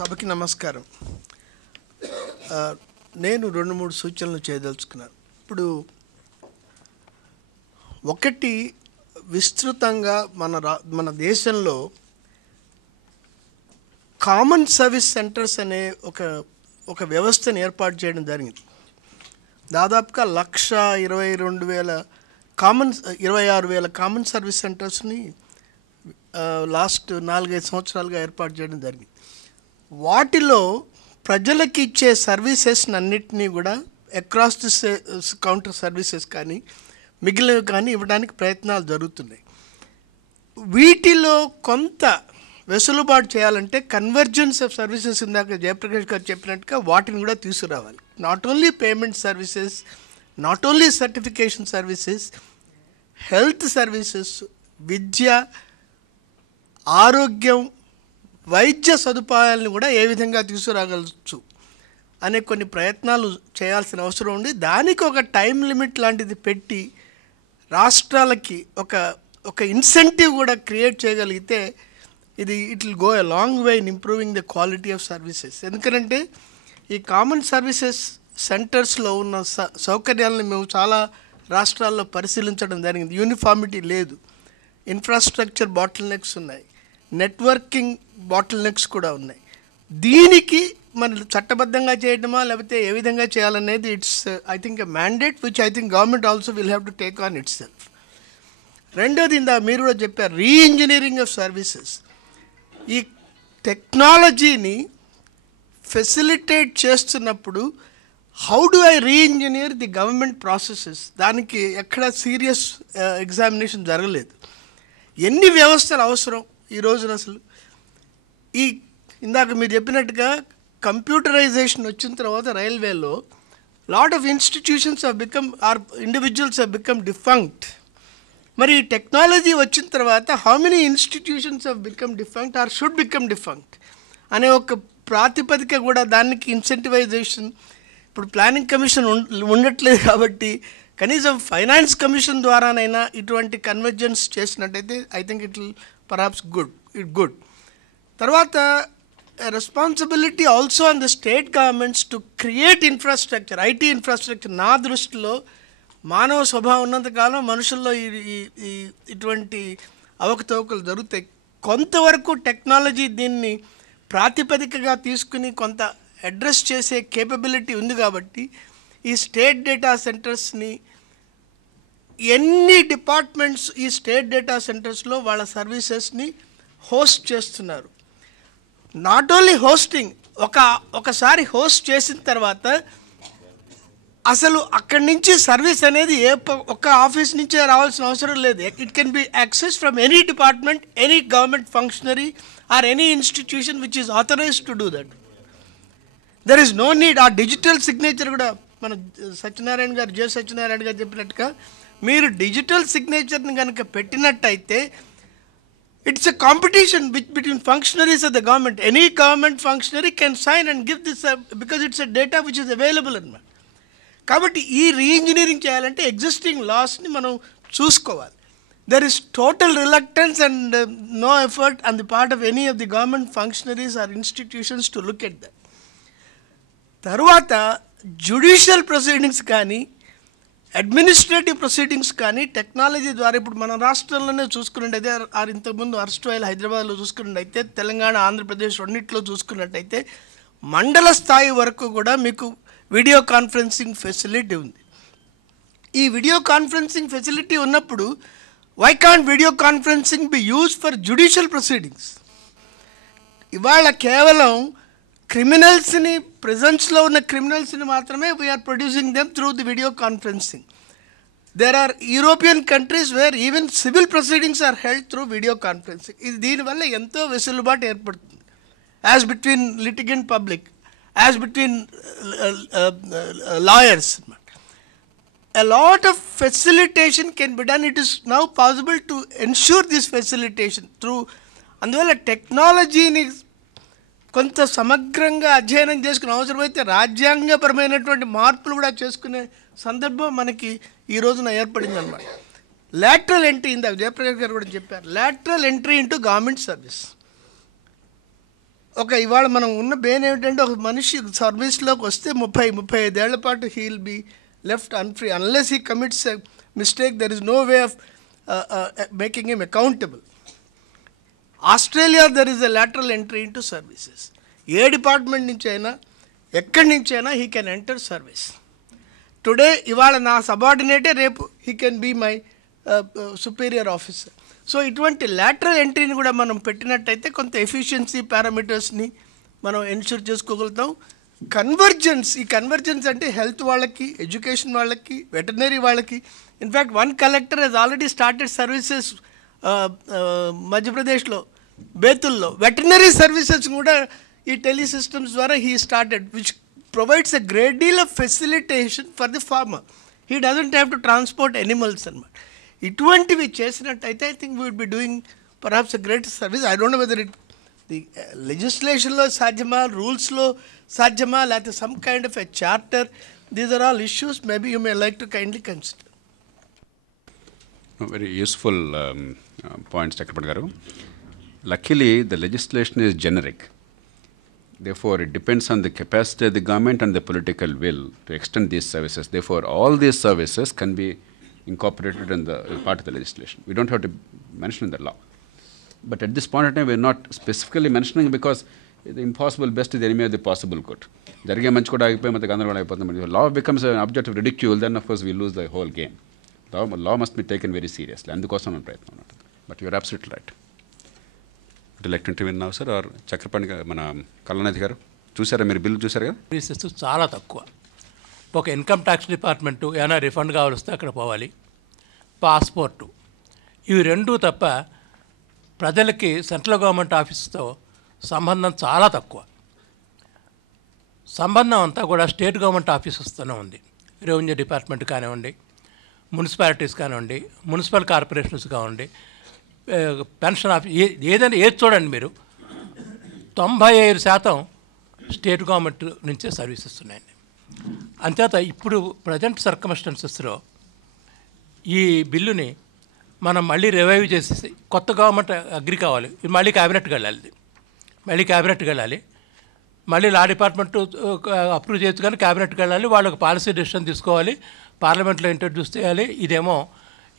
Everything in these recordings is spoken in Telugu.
సభకి నమస్కారం. నేను 2-3 సూచనలు చేయదలుచుకున్నాను. ఇప్పుడు ఒకటి, విస్తృతంగా మన దేశంలో కామన్ సర్వీస్ సెంటర్స్ అనే ఒక వ్యవస్థను ఏర్పాటు చేయడం జరిగింది. దాదాపుగా 1,22,000 26,000 కామన్ సర్వీస్ సెంటర్స్ని లాస్ట్ 4-5 సంవత్సరాలుగా ఏర్పాటు చేయడం జరిగింది. వాటిలో ప్రజలకి ఇచ్చే సర్వీసెస్ అన్నిటినీ కూడా అక్రాస్ ది కౌంటర్ సర్వీసెస్ కానీ మిగిలినవి కానీ ఇవ్వడానికి ప్రయత్నాలు జరుగుతున్నాయి. వీటిలో కొంత వెసులుబాటు చేయాలంటే కన్వర్జెన్స్ ఆఫ్ సర్వీసెస్, ఇందాక జయప్రకాష్ గారు చెప్పినట్టుగా వాటిని కూడా తీసుకురావాలి. Not only payment services, not only certification services, health services, విద్య, ఆరోగ్యం, వైద్య సదుపాయాలను కూడా ఏ విధంగా తీసుకురాగలచ్చు అనే కొన్ని ప్రయత్నాలు చేయాల్సిన అవసరం ఉంది. దానికి ఒక టైం లిమిట్ లాంటిది పెట్టి రాష్ట్రాలకి ఒక ఇన్సెంటివ్ కూడా క్రియేట్ చేయగలిగితే it will go a long way in improving the quality of services. ఎందుకంటే ఈ కామన్ సర్వీసెస్ సెంటర్స్లో ఉన్న సౌకర్యాలను మేము చాలా రాష్ట్రాల్లో పరిశీలించడం జరిగింది. యూనిఫార్మిటీ లేదు, ఇన్ఫ్రాస్ట్రక్చర్ బాటిల్ నెక్స్ ఉన్నాయి, నెట్వర్కింగ్ బాటిల్ నెక్స్ కూడా ఉన్నాయి. దీనికి మనం చట్టబద్ధంగా చేయడమా లేకపోతే ఏ విధంగా చేయాలనేది it's I think a mandate which I think government also will have to take on it self. రెండోది, మీరు కూడా చెప్పారు, రీఇంజనీరింగ్ ఆఫ్ సర్వీసెస్. ఈ టెక్నాలజీని ఫెసిలిటేట్ చేస్తున్నప్పుడు how do I రీఇంజనీర్ the government processes, దానికి ఎక్కడ సీరియస్ ఎగ్జామినేషన్ జరగలేదు. ఎన్ని వ్యవస్థలు అవసరం ఈ రోజున అసలు. ఇందాక మీరు చెప్పినట్టుగా కంప్యూటరైజేషన్ వచ్చిన తర్వాత రైల్వేలో lot of institutions individuals have become defunct. మరి టెక్నాలజీ వచ్చిన తర్వాత how many institutions have become defunct or should become defunct అనే ఒక ప్రాతిపదిక కూడా, దానికి ఇన్సెంటివైజేషన్. ఇప్పుడు ప్లానింగ్ కమిషన్ ఉండట్లేదు కాబట్టి కనీసం ఫైనాన్స్ కమిషన్ ద్వారానైనా ఇటువంటి కన్వర్జెన్స్ చేసినట్టయితే I think it will perhaps good. తర్వాత responsibility also on the state governments to create infrastructure, IT infrastructure. నా దృష్టిలో మానవ స్వభావం ఉన్నంతకాలం మనుషుల్లో ఇటువంటి అవకతవకలు జరుగుతాయి. కొంతవరకు టెక్నాలజీ దీన్ని ప్రాతిపదికగా తీసుకుని కొంత అడ్రస్ చేసే కేపబిలిటీ ఉంది కాబట్టి ఈ స్టేట్ డేటా సెంటర్స్ని ఎన్ని డిపార్ట్మెంట్స్ ఈ స్టేట్ డేటా సెంటర్స్లో వాళ్ళ సర్వీసెస్ని హోస్ట్ చేస్తున్నారు. నాట్ ఓన్లీ హోస్టింగ్, ఒకసారి హోస్ట్ చేసిన తర్వాత అసలు అక్కడి నుంచి సర్వీస్ అనేది ఒక్క ఆఫీస్ నుంచే రావాల్సిన అవసరం లేదు. It can be access from any department, any government functionary or any institution which is authorised to do that. There is no need. ఆ డిజిటల్ సిగ్నేచర్ కూడా మన జె సత్యనారాయణ గారు చెప్పినట్టుగా మీరు డిజిటల్ సిగ్నేచర్ని కనుక పెట్టినట్టయితే it's a competition between functionaries of the government. Any government functionary can sign and give this because it's a data which is available అన్నమాట. కాబట్టి ఈ రీఇంజనీరింగ్ చేయాలంటే ఎగ్జిస్టింగ్ లాస్ని మనం చూసుకోవాలి. There is total reluctance and no effort on the part of any of the government functionaries or institutions to look at that. తర్వాత జ్యుడిషియల్ ప్రొసీడింగ్స్ కానీ అడ్మినిస్ట్రేటివ్ ప్రొసీడింగ్స్ కానీ టెక్నాలజీ ద్వారా ఇప్పుడు మన రాష్ట్రంలోనే చూసుకున్నట్టయితే, ఇంతకుముందు అరెస్ట్వైల్ హైదరాబాద్లో చూసుకున్నట్టయితే, తెలంగాణ, ఆంధ్రప్రదేశ్ రెండింటిలో చూసుకున్నట్టయితే మండల స్థాయి వరకు కూడా మీకు వీడియో కాన్ఫరెన్సింగ్ ఫెసిలిటీ ఉంది. ఈ వీడియో కాన్ఫరెన్సింగ్ ఫెసిలిటీ ఉన్నప్పుడు why can't video conferencing be use for judicial proceedings? ఇవాళ కేవలం క్రిమినల్స్ని, ప్రిజన్స్లో ఉన్న క్రిమినల్స్ని మాత్రమే we're producing them through the video conferencing. There are European countries where even civil proceedings are held through video conferencing. దీనివల్ల ఎంతో వెసులుబాటు ఏర్పడుతుంది as between litigant public, as between lawyers. A lot of facilitation can be done. It is now possible to ensure this facilitation through. అందువల్ల టెక్నాలజీని కొంత సమగ్రంగా అధ్యయనం చేసుకునే అవసరమైతే రాజ్యాంగపరమైనటువంటి మార్పులు కూడా చేసుకునే సందర్భం మనకి ఈ రోజున ఏర్పడింది అన్నమాట. lateral entry, ఇందాక జయప్రకాష్ గారు కూడా చెప్పారు, lateral entry into government service. ఇవాళ మనం ఉన్న బెయిన్ ఏమిటంటే ఒక మనిషి సర్వీస్లోకి వస్తే 35 ఏళ్ల పాటు he will be left unfree unless he commits a mistake. There is no way of making him accountable. Australia there is a lateral entry into services. ఏ డిపార్ట్మెంట్ నుంచి అయినా ఎక్కడి నుంచి అయినా he can enter service. Today ఇవాళ నా సబార్డినేటే రేపు he can be my superior officer. So ఇటువంటి లాటరల్ ఎంట్రీని కూడా మనం పెట్టినట్టయితే కొంత ఎఫిషియన్సీ పారామీటర్స్ని మనం ఎన్ష్యూర్ చేసుకోగలుగుతాం. ఈ కన్వర్జెన్స్ అంటే హెల్త్ వాళ్ళకి, ఎడ్యుకేషన్ వాళ్ళకి, వెటర్నరీ వాళ్ళకి. In fact one collector has already started services మధ్యప్రదేశ్లో బేతుల్లో. వెటర్నరీ సర్వీసెస్ కూడా ఈ టెలి సిస్టమ్స్ ద్వారా he started, which provides a great deal of facilitation for the farmer. He doesn't have to transport animals అనమాట. ఇటువంటివి చేసినట్టయితే I think we would be doing perhaps a great service. I don't know whether it the లెజిస్లేషన్లో సాధ్యమా, రూల్స్లో సాధ్యమా, లేకపోతే some kind of a charter. These are all issues maybe you may like to kindly consider. Very useful points, Chakrabarti garu. Luckily, the legislation is generic. Therefore, it depends on the capacity of the government and the political will to extend these services. Therefore, all these services can be incorporated in the part of the legislation. We don't have to mention in the law. But at this point in time, we are not specifically mentioning because the impossible best is the enemy of the possible good. Jarige manchi kuda agipoyi matte gandhargolam ayipotundi. Law becomes an object of ridicule, then of course we lose the whole game. Law must be taken very seriously. అందుకోసం మనం ప్రయత్నం ఉంటుంది. But you're absolutely right. Would you like to interview now sir R Chakrapani garu, మన కళానిధి గారు చూసారా, మీరు బిల్లు చూసారు కదా? సర్వీసెస్ చాలా తక్కువ. ఒక ఇన్కమ్ ట్యాక్స్ డిపార్ట్మెంటు ఏమైనా రిఫండ్ కావాలి వస్తే అక్కడ పోవాలి. పాస్పోర్టు, ఇవి రెండూ తప్ప ప్రజలకి సెంట్రల్ గవర్నమెంట్ ఆఫీస్తో సంబంధం చాలా తక్కువ. సంబంధం అంతా కూడా స్టేట్ గవర్నమెంట్ ఆఫీసెస్తోనే ఉంది. రెవెన్యూ డిపార్ట్మెంట్ కానివ్వండి, మున్సిపాలిటీస్ కానివ్వండి, మున్సిపల్ కార్పొరేషన్స్ కానివ్వండి, పెన్షన్ ఆఫీస్, ఏదైనా ఏది చూడండి మీరు, 95% స్టేట్ గవర్నమెంట్ నుంచే సర్వీసెస్ ఉన్నాయండి. అంచేత ఇప్పుడు ప్రజెంట్ సర్కమ్స్టాన్సెస్లో ఈ బిల్లుని మనం మళ్ళీ రివైవ్ చేసేసి కొత్త గవర్నమెంట్ అగ్రి కావాలి, మళ్ళీ క్యాబినెట్కి వెళ్ళాలి, మళ్ళీ లా డిపార్ట్మెంట్ అప్రూవ్ చేయొచ్చు, కానీ క్యాబినెట్కి వెళ్ళాలి, వాళ్ళకి పాలసీ డెసిషన్ తీసుకోవాలి, పార్లమెంట్లో ఇంట్రడ్యూస్ చేయాలి. ఇదేమో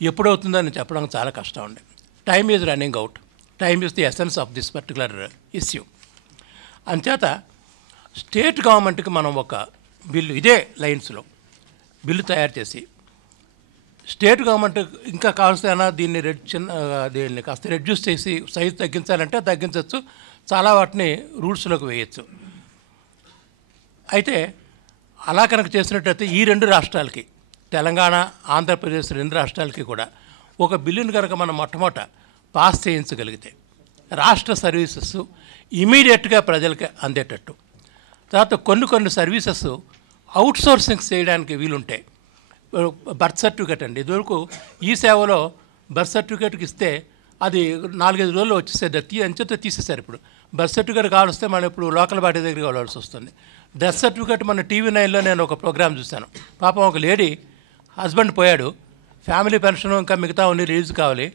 ఎప్పుడవుతుందని చెప్పడం చాలా కష్టం అండి. Time is running out. Time is the essence of this particular issue. అంచేత స్టేట్ గవర్నమెంట్కి మనం ఒక బిల్లు ఇదే లైన్స్లో బిల్లు తయారు చేసి, స్టేట్ గవర్నమెంట్ ఇంకా కావాల్సిన దీన్ని కాస్త రెడ్యూస్ చేసి సైజు తగ్గించాలంటే తగ్గించవచ్చు, చాలా వాటిని రూల్స్లోకి వేయచ్చు. అయితే అలా కనుక చేసినట్టయితే ఈ రెండు రాష్ట్రాలకి, తెలంగాణ, ఆంధ్రప్రదేశ్ రెండు రాష్ట్రాలకి కూడా ఒక బిల్లుని కనుక మనం మొట్టమొదట పాస్ చేయించగలిగితే రాష్ట్ర సర్వీసెస్ ఇమీడియట్గా ప్రజలకి అందేటట్టు, తర్వాత కొన్ని సర్వీసెస్ అవుట్సోర్సింగ్ చేయడానికి వీలుంటాయి. బర్త్ సర్టిఫికేట్ అండి, ఇదివరకు ఈ సేవలో బర్త్ సర్టిఫికేట్కి ఇస్తే అది 4-5 రోజుల్లో వచ్చేసేది, అంచేత తీసేశారు. ఇప్పుడు బర్త్ సర్టిఫికేట్ కావాల్స్తే మనం ఇప్పుడు లోకల్ బాడీ దగ్గరికి వెళ్ళాల్సి వస్తుంది. డెత్ సర్టిఫికేట్ మన టీవీ 9లో నేను ఒక ప్రోగ్రామ్ చూశాను. పాపం ఒక లేడీ హస్బెండ్ పోయాడు, ఫ్యామిలీ పెన్షన్ ఇంకా మిగతా ఉన్న రిలీజ్ కావాలి,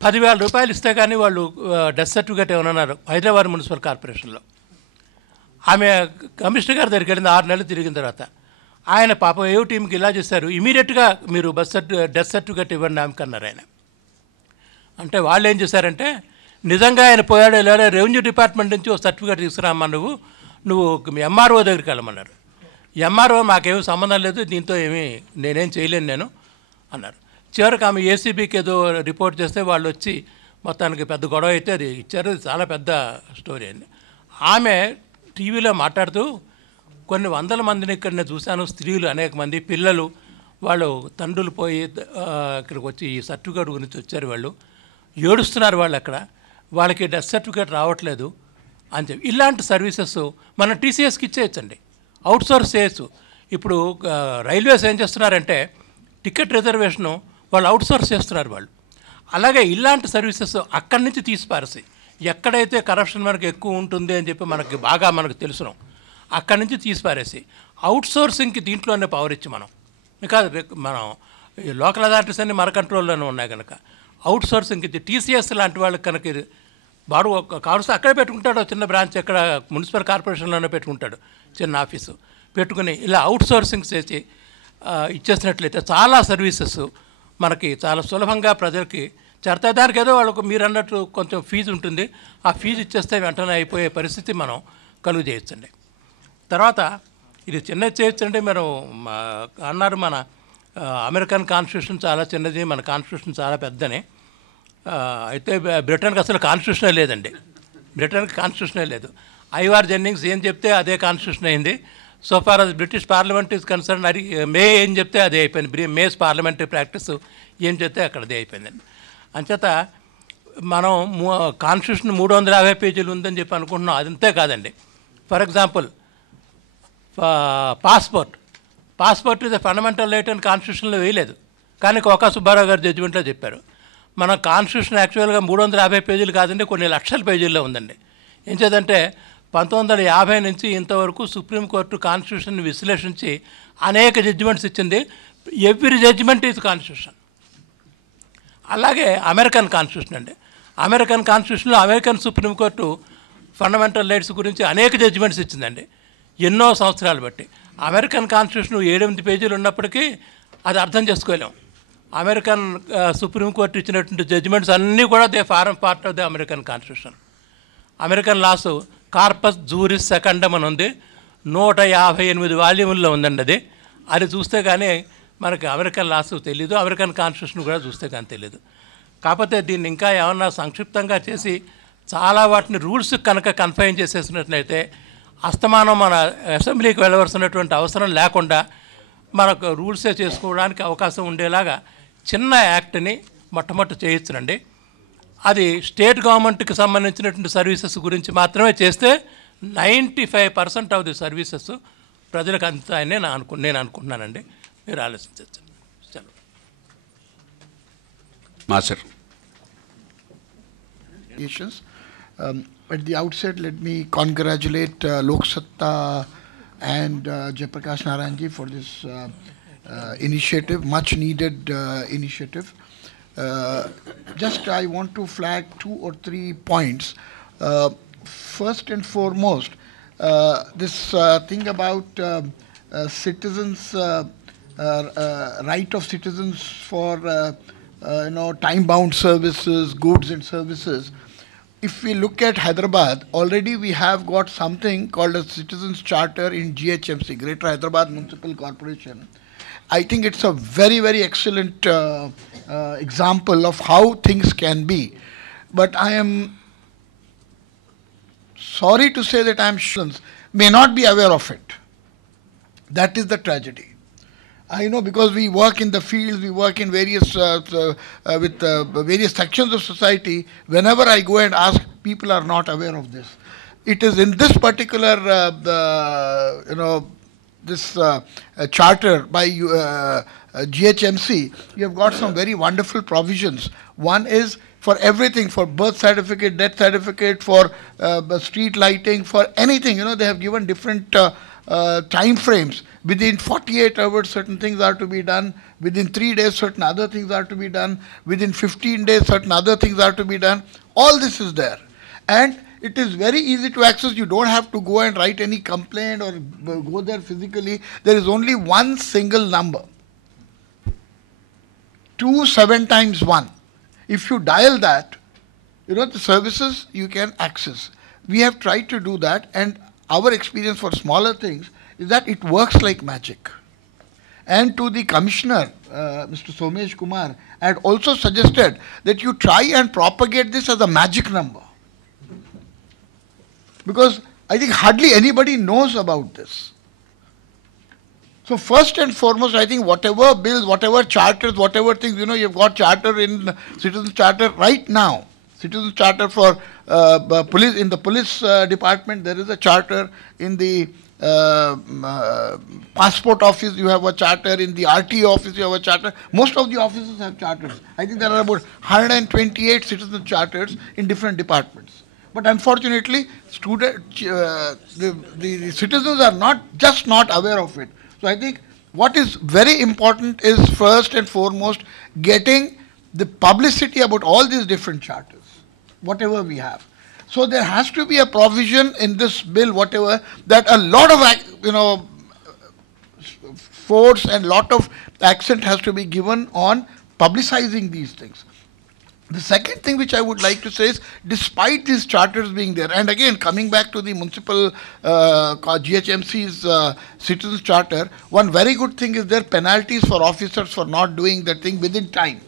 10,000 రూపాయలు ఇస్తే కానీ వాళ్ళు డెత్ సర్టిఫికేట్ ఏమన్నారు హైదరాబాద్ మున్సిపల్ కార్పొరేషన్లో. ఆమె కమిషనర్ గారి దగ్గరికి వెళ్ళింది 6 నెలలు తిరిగిన తర్వాత. ఆయన పాపం ఏ టీంకి ఇలా చేశారు, ఇమీడియట్గా మీరు డెత్ సర్టిఫికేట్ ఇవ్వండి ఆమెకన్నారు ఆయన. అంటే వాళ్ళు ఏం చేశారంటే, నిజంగా ఆయన పోయాడో లేదా రెవెన్యూ డిపార్ట్మెంట్ నుంచి ఒక సర్టిఫికేట్ తీసుకురామ్మా, నువ్వు ఎంఆర్ఓ దగ్గరికి వెళ్ళమన్నారు. ఎంఆర్ఓ మాకేమీ సంబంధం లేదు, దీంతో నేనేం చేయలేను నేను అన్నారు. చివరికి ఆమె ఏసీబీకి ఏదో రిపోర్ట్ చేస్తే వాళ్ళు వచ్చి మొత్తానికి పెద్ద గొడవ అయితే అది ఇచ్చారు. చాలా పెద్ద స్టోరీ అండి. ఆమె టీవీలో మాట్లాడుతూ కొన్ని వందల మందిని ఇక్కడ నేను చూశాను, స్త్రీలు అనేక మంది, పిల్లలు, వాళ్ళు తండ్రులు పోయి ఇక్కడికి వచ్చి ఈ సర్టిఫికేట్ గురించి వచ్చారు, వాళ్ళు ఏడుస్తున్నారు, వాళ్ళు అక్కడ వాళ్ళకి డెత్ సర్టిఫికేట్ రావట్లేదు అని చెప్పి. ఇలాంటి సర్వీసెస్ మనం టీసీఎస్కి ఇచ్చేయచ్చండి, అవుట్సోర్స్ చేయొచ్చు. ఇప్పుడు రైల్వేస్ ఏం చేస్తున్నారంటే టికెట్ రిజర్వేషను వాళ్ళు అవుట్సోర్స్ చేస్తున్నారు వాళ్ళు. అలాగే ఇలాంటి సర్వీసెస్ అక్కడి నుంచి తీసిపారేసి, ఎక్కడైతే కరప్షన్ మనకు ఎక్కువ ఉంటుంది అని చెప్పి మనకు తెలుసును, అక్కడి నుంచి తీసిపారేసి అవుట్సోర్సింగ్కి దీంట్లోనే పవర్ ఇచ్చి మనం లోకల్ అథారిటీస్ అన్ని మన కంట్రోల్లోనే ఉన్నాయి కనుక అవుట్సోర్సింగ్కి టీసీఎస్ లాంటి వాళ్ళకి కనుక వాడు ఒక కావలసి అక్కడే పెట్టుకుంటాడు, చిన్న బ్రాంచ్ ఎక్కడ మున్సిపల్ కార్పొరేషన్లోనే పెట్టుకుంటాడు చిన్న ఆఫీసు పెట్టుకుని ఇలా అవుట్ సోర్సింగ్ చేసి ఇచ్చేసినట్లయితే చాలా సర్వీసెస్ మనకి చాలా సులభంగా ప్రజలకి చేరతాయి. దానికి ఏదో వాళ్ళకు మీరు అన్నట్టు కొంచెం ఫీజు ఉంటుంది, ఆ ఫీజు ఇచ్చేస్తే వెంటనే అయిపోయే పరిస్థితి మనం కలుగు చేయొచ్చండి. తర్వాత ఇది చిన్నది చేయొచ్చండి. మీరు అన్నారు మన అమెరికన్ కాన్స్టిట్యూషన్ చాలా చిన్నది, మన కాన్స్టిట్యూషన్ చాలా పెద్దని. అయితే బ్రిటన్కి అసలు కాన్స్టిట్యూషనే లేదండి, బ్రిటన్కి కాన్స్టిట్యూషనే లేదు. ఐవార్ జెన్నింగ్స్ ఏం చెప్తే అదే కాన్స్టిట్యూషన్ అయింది. So far as British parliament is concern, అది మే ఏం చెప్తే అదే అయిపోయింది. మేస్ పార్లమెంటరీ ప్రాక్టీస్ ఏం చెప్తే అక్కడ అదే అయిపోయిందండి. అంచేత మనం కాన్స్టిట్యూషన్ 350 పేజీలు ఉందని చెప్పి అనుకుంటున్నాం, అదంతే కాదండి. ఫర్ ఎగ్జాంపుల్ పాస్పోర్ట్ ఇది ఫండమెంటల్ రైట్ అని కాన్స్టిట్యూషన్లో వేయలేదు, కానీ కోకా సుబ్బారావు గారు జడ్జిమెంట్లో చెప్పారు. మన కాన్స్టిట్యూషన్ యాక్చువల్గా 350 పేజీలు కాదండి, కొన్ని లక్షల పేజీల్లో ఉందండి. ఏం చేద్దంటే 1950 నుంచి ఇంతవరకు సుప్రీంకోర్టు కాన్స్టిట్యూషన్ విశ్లేషించి అనేక జడ్జిమెంట్స్ ఇచ్చింది. Every judgement is constitution. అలాగే అమెరికన్ కాన్స్టిట్యూషన్ అండి, అమెరికన్ కాన్స్టిట్యూషన్లో అమెరికన్ సుప్రీంకోర్టు ఫండమెంటల్ రైట్స్ గురించి అనేక జడ్జిమెంట్స్ ఇచ్చిందండి ఎన్నో సంవత్సరాలు బట్టి. అమెరికన్ కాన్స్టిట్యూషన్ 7-8 పేజీలు ఉన్నప్పటికీ అది అర్థం చేసుకోలేం. అమెరికన్ సుప్రీంకోర్టు ఇచ్చినటువంటి జడ్జిమెంట్స్ అన్నీ కూడా they form part of the American constitution. American laws Corpus Juris Secundum అని ఉంది, 158 వాల్యూముల్లో ఉందండి. అది చూస్తే కానీ మనకి అమెరికన్ లాస్ తెలీదు, అమెరికన్ కాన్స్టిట్యూషన్ కూడా చూస్తే కానీ తెలీదు. కాకపోతే దీన్ని ఇంకా ఏమన్నా సంక్షిప్తంగా చేసి చాలా వాటిని రూల్స్ కనుక కన్ఫైన్ చేసేసినట్లయితే అస్తమానం మన అసెంబ్లీకి వెళ్ళవలసినటువంటి అవసరం లేకుండా మనకు రూల్సే చేసుకోవడానికి అవకాశం ఉండేలాగా చిన్న యాక్ట్ని మొట్టమొదటి చేయొచ్చునండి. అది స్టేట్ గవర్నమెంట్కి సంబంధించినటువంటి సర్వీసెస్ గురించి మాత్రమే చేస్తే 95% ఆఫ్ ది సర్వీసెస్ ప్రజలకు అందుతాయని నేను అనుకుంటున్నానండి. మీరు ఆలోచించవచ్చు. చలో master. At the outset, let me congratulate Lok Satta and Jayaprakash Narayanji for this initiative, much needed initiative. Just I want to flag 2 or 3 points. First and foremost, this thing about citizens, right of citizens for time-bound services, goods and services. If we look at Hyderabad, already we have got something called a Citizens Charter in GHMC, Greater Hyderabad Municipal Corporation. I think it's a very, very excellent example of how things can be. But I am sorry to say that may not be aware of it. That is the tragedy. I know, because we work in the fields, we work in various with various sections of society. Whenever I go and ask, people are not aware of this. It is in this particular this charter by GHMC. You have got some very wonderful provisions. One is for everything, for birth certificate, death certificate, for street lighting, for anything. They have given different time frames. Within 48 hours, certain things are to be done. Within 3 days, certain other things are to be done. Within 15 days, certain other things are to be done. All this is there. And it is very easy to access. You don't have to go and write any complaint or go there physically. There is only one single number. 27 times 1. If you dial that, the services you can access. We have tried to do that, and our experience for smaller things is that it works like magic. And to the commissioner, Mr. Somesh Kumar, I had also suggested that you try and propagate this as a magic number. Because I think hardly anybody knows about this. So first and foremost, I think whatever bills, whatever charters, whatever things, you've got charter in Citizens Charter right now. Citizens Charter for police, in the police department, there is a charter. In the passport office, you have a charter. In the RTO office, you have a charter. Most of the offices have charters. I think there are about 128 citizen charters in different departments. But unfortunately, the citizens are not aware of it. So I think what is very important is first and foremost getting the publicity about all these different charters, whatever we have. So there has to be a provision in this bill, whatever, that a lot of, force and lot of accent has to be given on publicizing these things. The second thing which I would like to say is, despite these charters being there, and again coming back to the municipal GHMC's citizens charter, one very good thing is there penalties for officers for not doing that thing within time.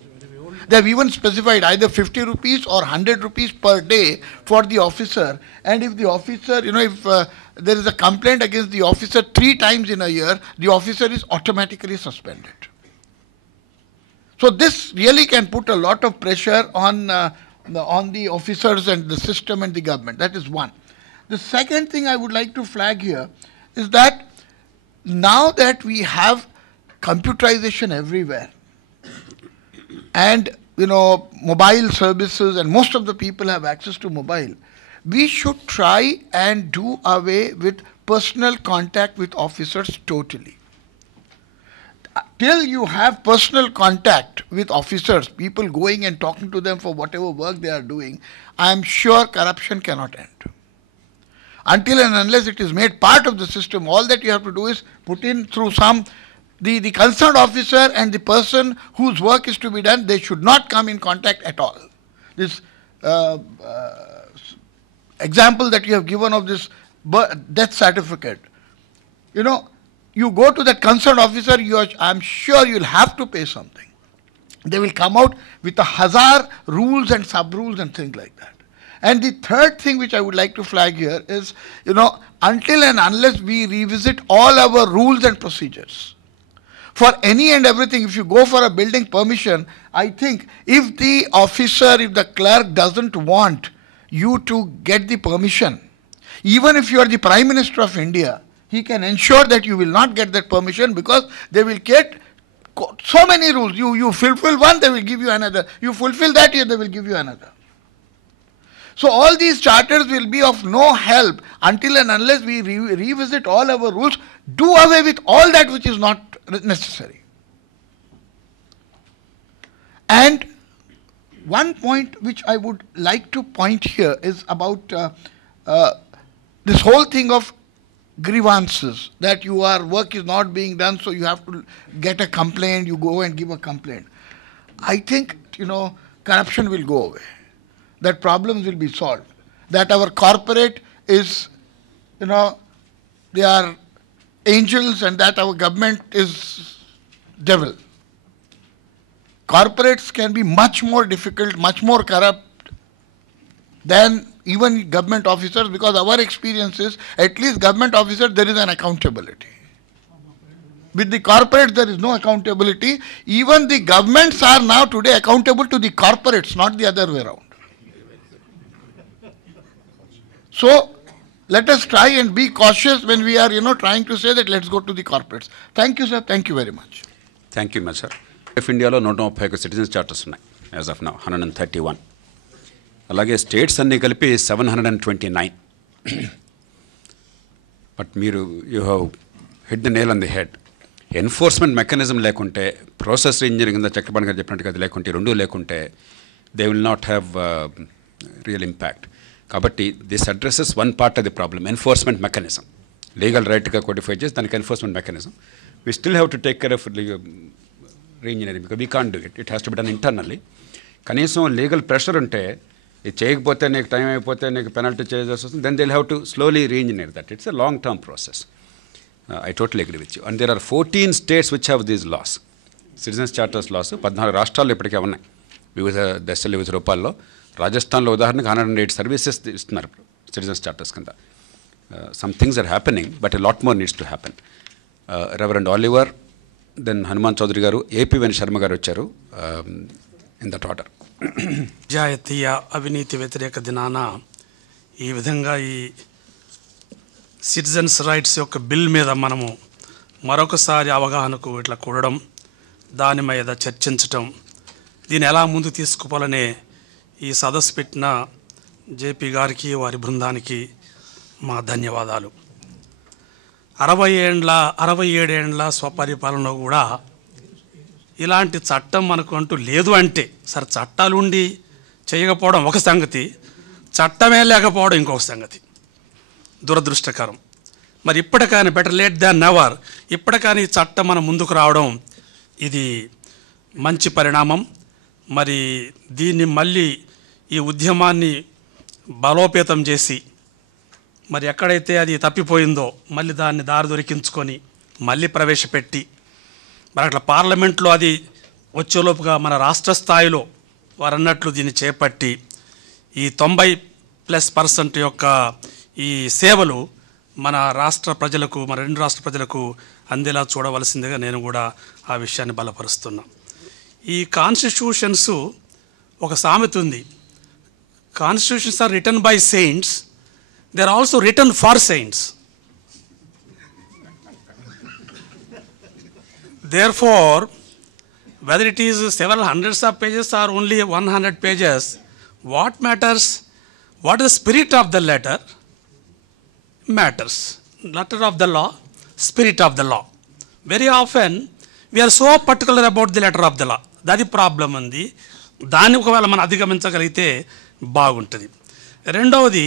They have even specified either 50 rupees or 100 rupees per day for the officer, and if the officer, if there is a complaint against the officer 3 times in a year, the officer is automatically suspended. So this really can put a lot of pressure on the officers and the system and the government. That is one. The second thing I would like to flag here is that now that we have computerization everywhere, and mobile services, and most of the people have access to mobile, we should try and do away with personal contact with officers totally. Till you have personal contact with officers, people going and talking to them for whatever work they are doing, I am sure corruption cannot end. Until and unless it is made part of the system, all that you have to do is put in through the concerned officer and the person whose work is to be done, they should not come in contact at all. This example that you have given of this death certificate, you go to that concerned officer, I'm sure you'll have to pay something. They will come out with 1,000 rules and sub-rules and things like that. And the third thing which I would like to flag here is, until and unless we revisit all our rules and procedures, for any and everything, if you go for a building permission, I think if the officer, if the clerk doesn't want you to get the permission, even if you are the Prime Minister of India, he can ensure that you will not get that permission, because they will get so many rules. You fulfill one, they will give you another. You fulfill that, they will give you another. So all these charters will be of no help until and unless we revisit all our rules, do away with all that which is not necessary. And one point which I would like to point here is about this whole thing of grievances, that your work is not being done, so you have to get a complaint, you go and give a complaint. I think, corruption will go away. That problems will be solved. That our corporate is, they are angels, and that our government is devil. Corporates can be much more difficult, much more corrupt than even government officers, because our experience is, at least government officers, there is an accountability. With the corporates, there is no accountability. Even the governments are now today accountable to the corporates, not the other way around. So, let us try and be cautious when we are, trying to say that let's go to the corporates. Thank you, sir. Thank you very much. Thank you, sir. If India lo 131 citizens charters ఉన్నాయి as of now, 131. అలాగే స్టేట్స్ అన్నీ కలిపి 729. But you have hit the nail on the head. Enforcement mechanism లేకుంటే, ప్రాసెస్ ఇంజనీరింగ్ కింద చక్రపాణి గారు చెప్పినట్టుగా అది లేకుంటే, రెండూ లేకుంటే, they will not have real impact. కాబట్టి this addresses one part of the problem, enforcement mechanism. Legal రైట్గా కోడిఫై చేసి దానికి enforcement mechanism. We still have to take care of reengineering, because we can't do it. It has to be done internally. కనీసం లీగల్ ప్రెషర్ ఉంటే, ఇది చేయకపోతే నీకు టైం అయిపోతే నీకు పెనాల్టీ చేయాల్సి వస్తుంది, then they will have to slowly reengineer that. It's a long term process. I totally agree with you. And there are 14 states which have these laws. Citizens Charters laws. 14 రాష్ట్రాల్లో ఇప్పటికే ఉన్నాయి, వివిధ దశలు, వివిధ రూపాల్లో. రాజస్థాన్లో ఉదాహరణకు 108 సర్వీసెస్ ఇస్తున్నారు సిటిజన్స్ చార్టర్స్ కింద. Some things are happening, but a lot more needs to happen. Reverend Oliver, then Hanuman Chaudhary garu, AP when Sharma గారు వచ్చారు ఇన్ దట్ ఆర్డర్. జాతీయ అవినీతి వ్యతిరేక దినాన ఈ విధంగా ఈ సిటిజన్స్ రైట్స్ యొక్క బిల్ మీద మనము మరొకసారి అవగాహనకు ఇట్లా కూడడం, దాని మీద చర్చించటం, దీన్ని ఎలా ముందుకు తీసుకుపోవాలనే ఈ సదస్సు పెట్టిన జేపీ గారికి, వారి బృందానికి మా ధన్యవాదాలు. 67 ఏండ్ల స్వపరిపాలనలో కూడా ఇలాంటి చట్టం మనకు అంటూ లేదు అంటే, సరే చట్టాలు ఉండి చేయకపోవడం ఒక సంగతి, చట్టమే లేకపోవడం ఇంకొక సంగతి, దురదృష్టకరం. మరి ఇప్పటికైనా బెటర్ లేట్ దాన్ నెవర్, ఇప్పటికైనా ఈ చట్టం మన ముందుకు రావడం ఇది మంచి పరిణామం. మరి దీన్ని మళ్ళీ ఈ ఉద్యమాన్ని బలోపేతం చేసి మరి ఎక్కడైతే అది తప్పిపోయిందో మళ్ళీ దాన్ని దారి దొరికించుకొని మళ్ళీ ప్రవేశపెట్టి మరి అట్లా పార్లమెంట్లో అది వచ్చేలోపుగా మన రాష్ట్ర స్థాయిలో వారు అన్నట్లు దీన్ని చేపట్టి ఈ 90+% యొక్క ఈ సేవలు మన రాష్ట్ర ప్రజలకు, మన 2 రాష్ట్ర ప్రజలకు అందేలా చూడవలసిందిగా నేను కూడా ఆ విషయాన్ని బలపరుస్తున్నా. ఈ కాన్స్టిట్యూషన్స్ ఒక సామెత ఉంది, constitutions are written by saints, they are also written for saints. Therefore, whether it is several hundreds of pages or only 100 pages, what matters, what is the spirit of the letter matters. Letter of the law, spirit of the law. Very often, we are so particular about the letter of the law. That is problem ఉంది. దాన్ని ఒకవేళ మనం అధిగమించగలిగితే బాగుంటుంది. రెండవది,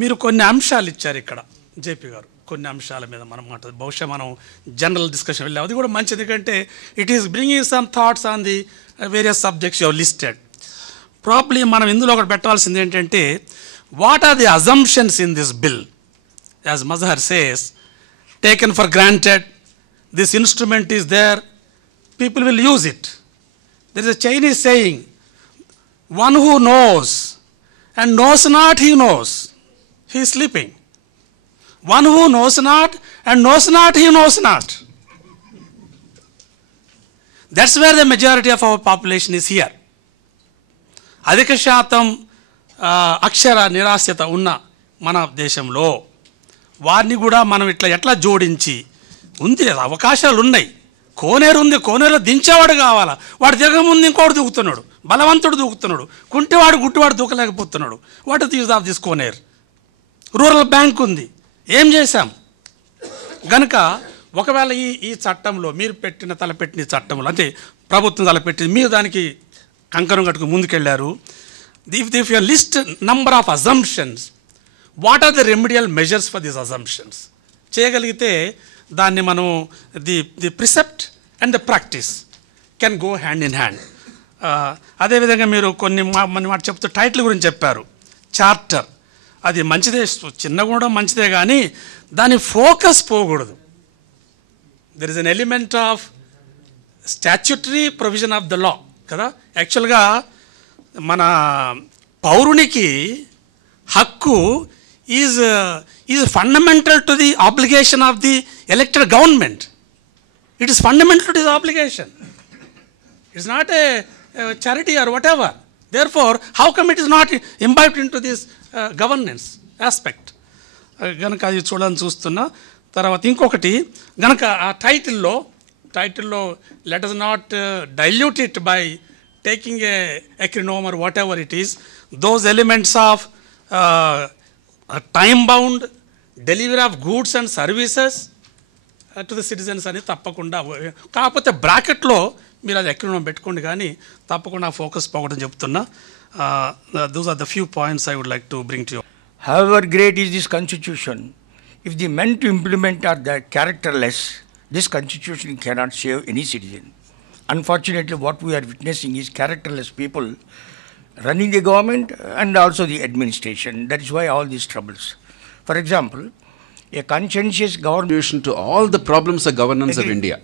మీరు కొన్ని అంశాలు ఇచ్చారు ఇక్కడ జేపీ గారు, కొన్ని అంశాల మీద మనం మాట్లాడు, బహుశా మనం జనరల్ డిస్కషన్ వెళ్ళాం, అది కూడా మంచిది. ఎందుకంటే it is bringing some thoughts on the various subjects you listed. Probably మనం ఇందులో ఒకటి పెట్టాల్సింది ఏంటంటే, what are the assumptions in this bill? As Mazhar says, taken for granted, this instrument is there, people will use it. There is a Chinese saying, one who knows and knows not he knows, he is sleeping. One who knows not and knows not he knows not. That's where the majority of our population is here. అధిక శాతం అక్షర నిరాశ్యత ఉన్న మన దేశంలో వారిని కూడా మనం ఎట్లా జోడించి ఉంది, అవకాశాలు ఉన్నాయి, కోనేరు ఉంది, కోనేరులో దించేవాడు కావాలా, వాడు దిగముందు ఇంకోటి దూకుతున్నాడు, బలవంతుడు దూకుతున్నాడు, కుంటివాడు గుట్టివాడు దూకలేకపోతున్నాడు. What is use of this కోనేర్? రూరల్ బ్యాంక్ ఉంది, ఏం చేశాం? గనుక ఒకవేళ ఈ చట్టంలో మీరు తలపెట్టిన చట్టంలో, అంటే ప్రభుత్వం తలపెట్టింది, మీరు దానికి కంకణం కట్టుకుని ముందుకెళ్ళారు. If you list number of assumptions, what are the remedial measures for these assumptions చేయగలిగితే దాన్ని మనం the precept and the practice can go hand in hand. అదేవిధంగా మీరు కొన్ని మాట చెప్తూ టైటిల్ గురించి చెప్పారు, చార్టర్. అది మంచిదే, చిన్నగా ఉండడం మంచిదే, కానీ దాని ఫోకస్ పోకూడదు. There is an element of statutory provision of the law కదా. యాక్చువల్గా మన పౌరునికి హక్కు is fundamental to the obligation of the elected government. It is fundamental to his obligation. It is not a charity or whatever. Therefore, how come it is not imbibed into this governance aspect? గనక అది చూస్తున్నా. తర్వాత ఇంకొకటి, గనక ఆ టైటిల్లో let us not dilute it by taking a acronym or whatever it is. Those elements of time-bound delivery of goods and services to the citizens అని తప్పకుండా, కాకపోతే బ్రాకెట్లో మీరు అది ఎక్కడ పెట్టుకోండి, కానీ తప్పకుండా ఫోకస్ పోకూడదని చెప్తున్నా. Those are the few points I would like to bring to you. However great is this constitution, if the men to implement are that characterless, this constitution cannot save any citizen. Unfortunately, what we are witnessing is characterless people running the government and also the administration. That is why all these troubles. For example, a conscientious government Solution to all the problems of governance of India.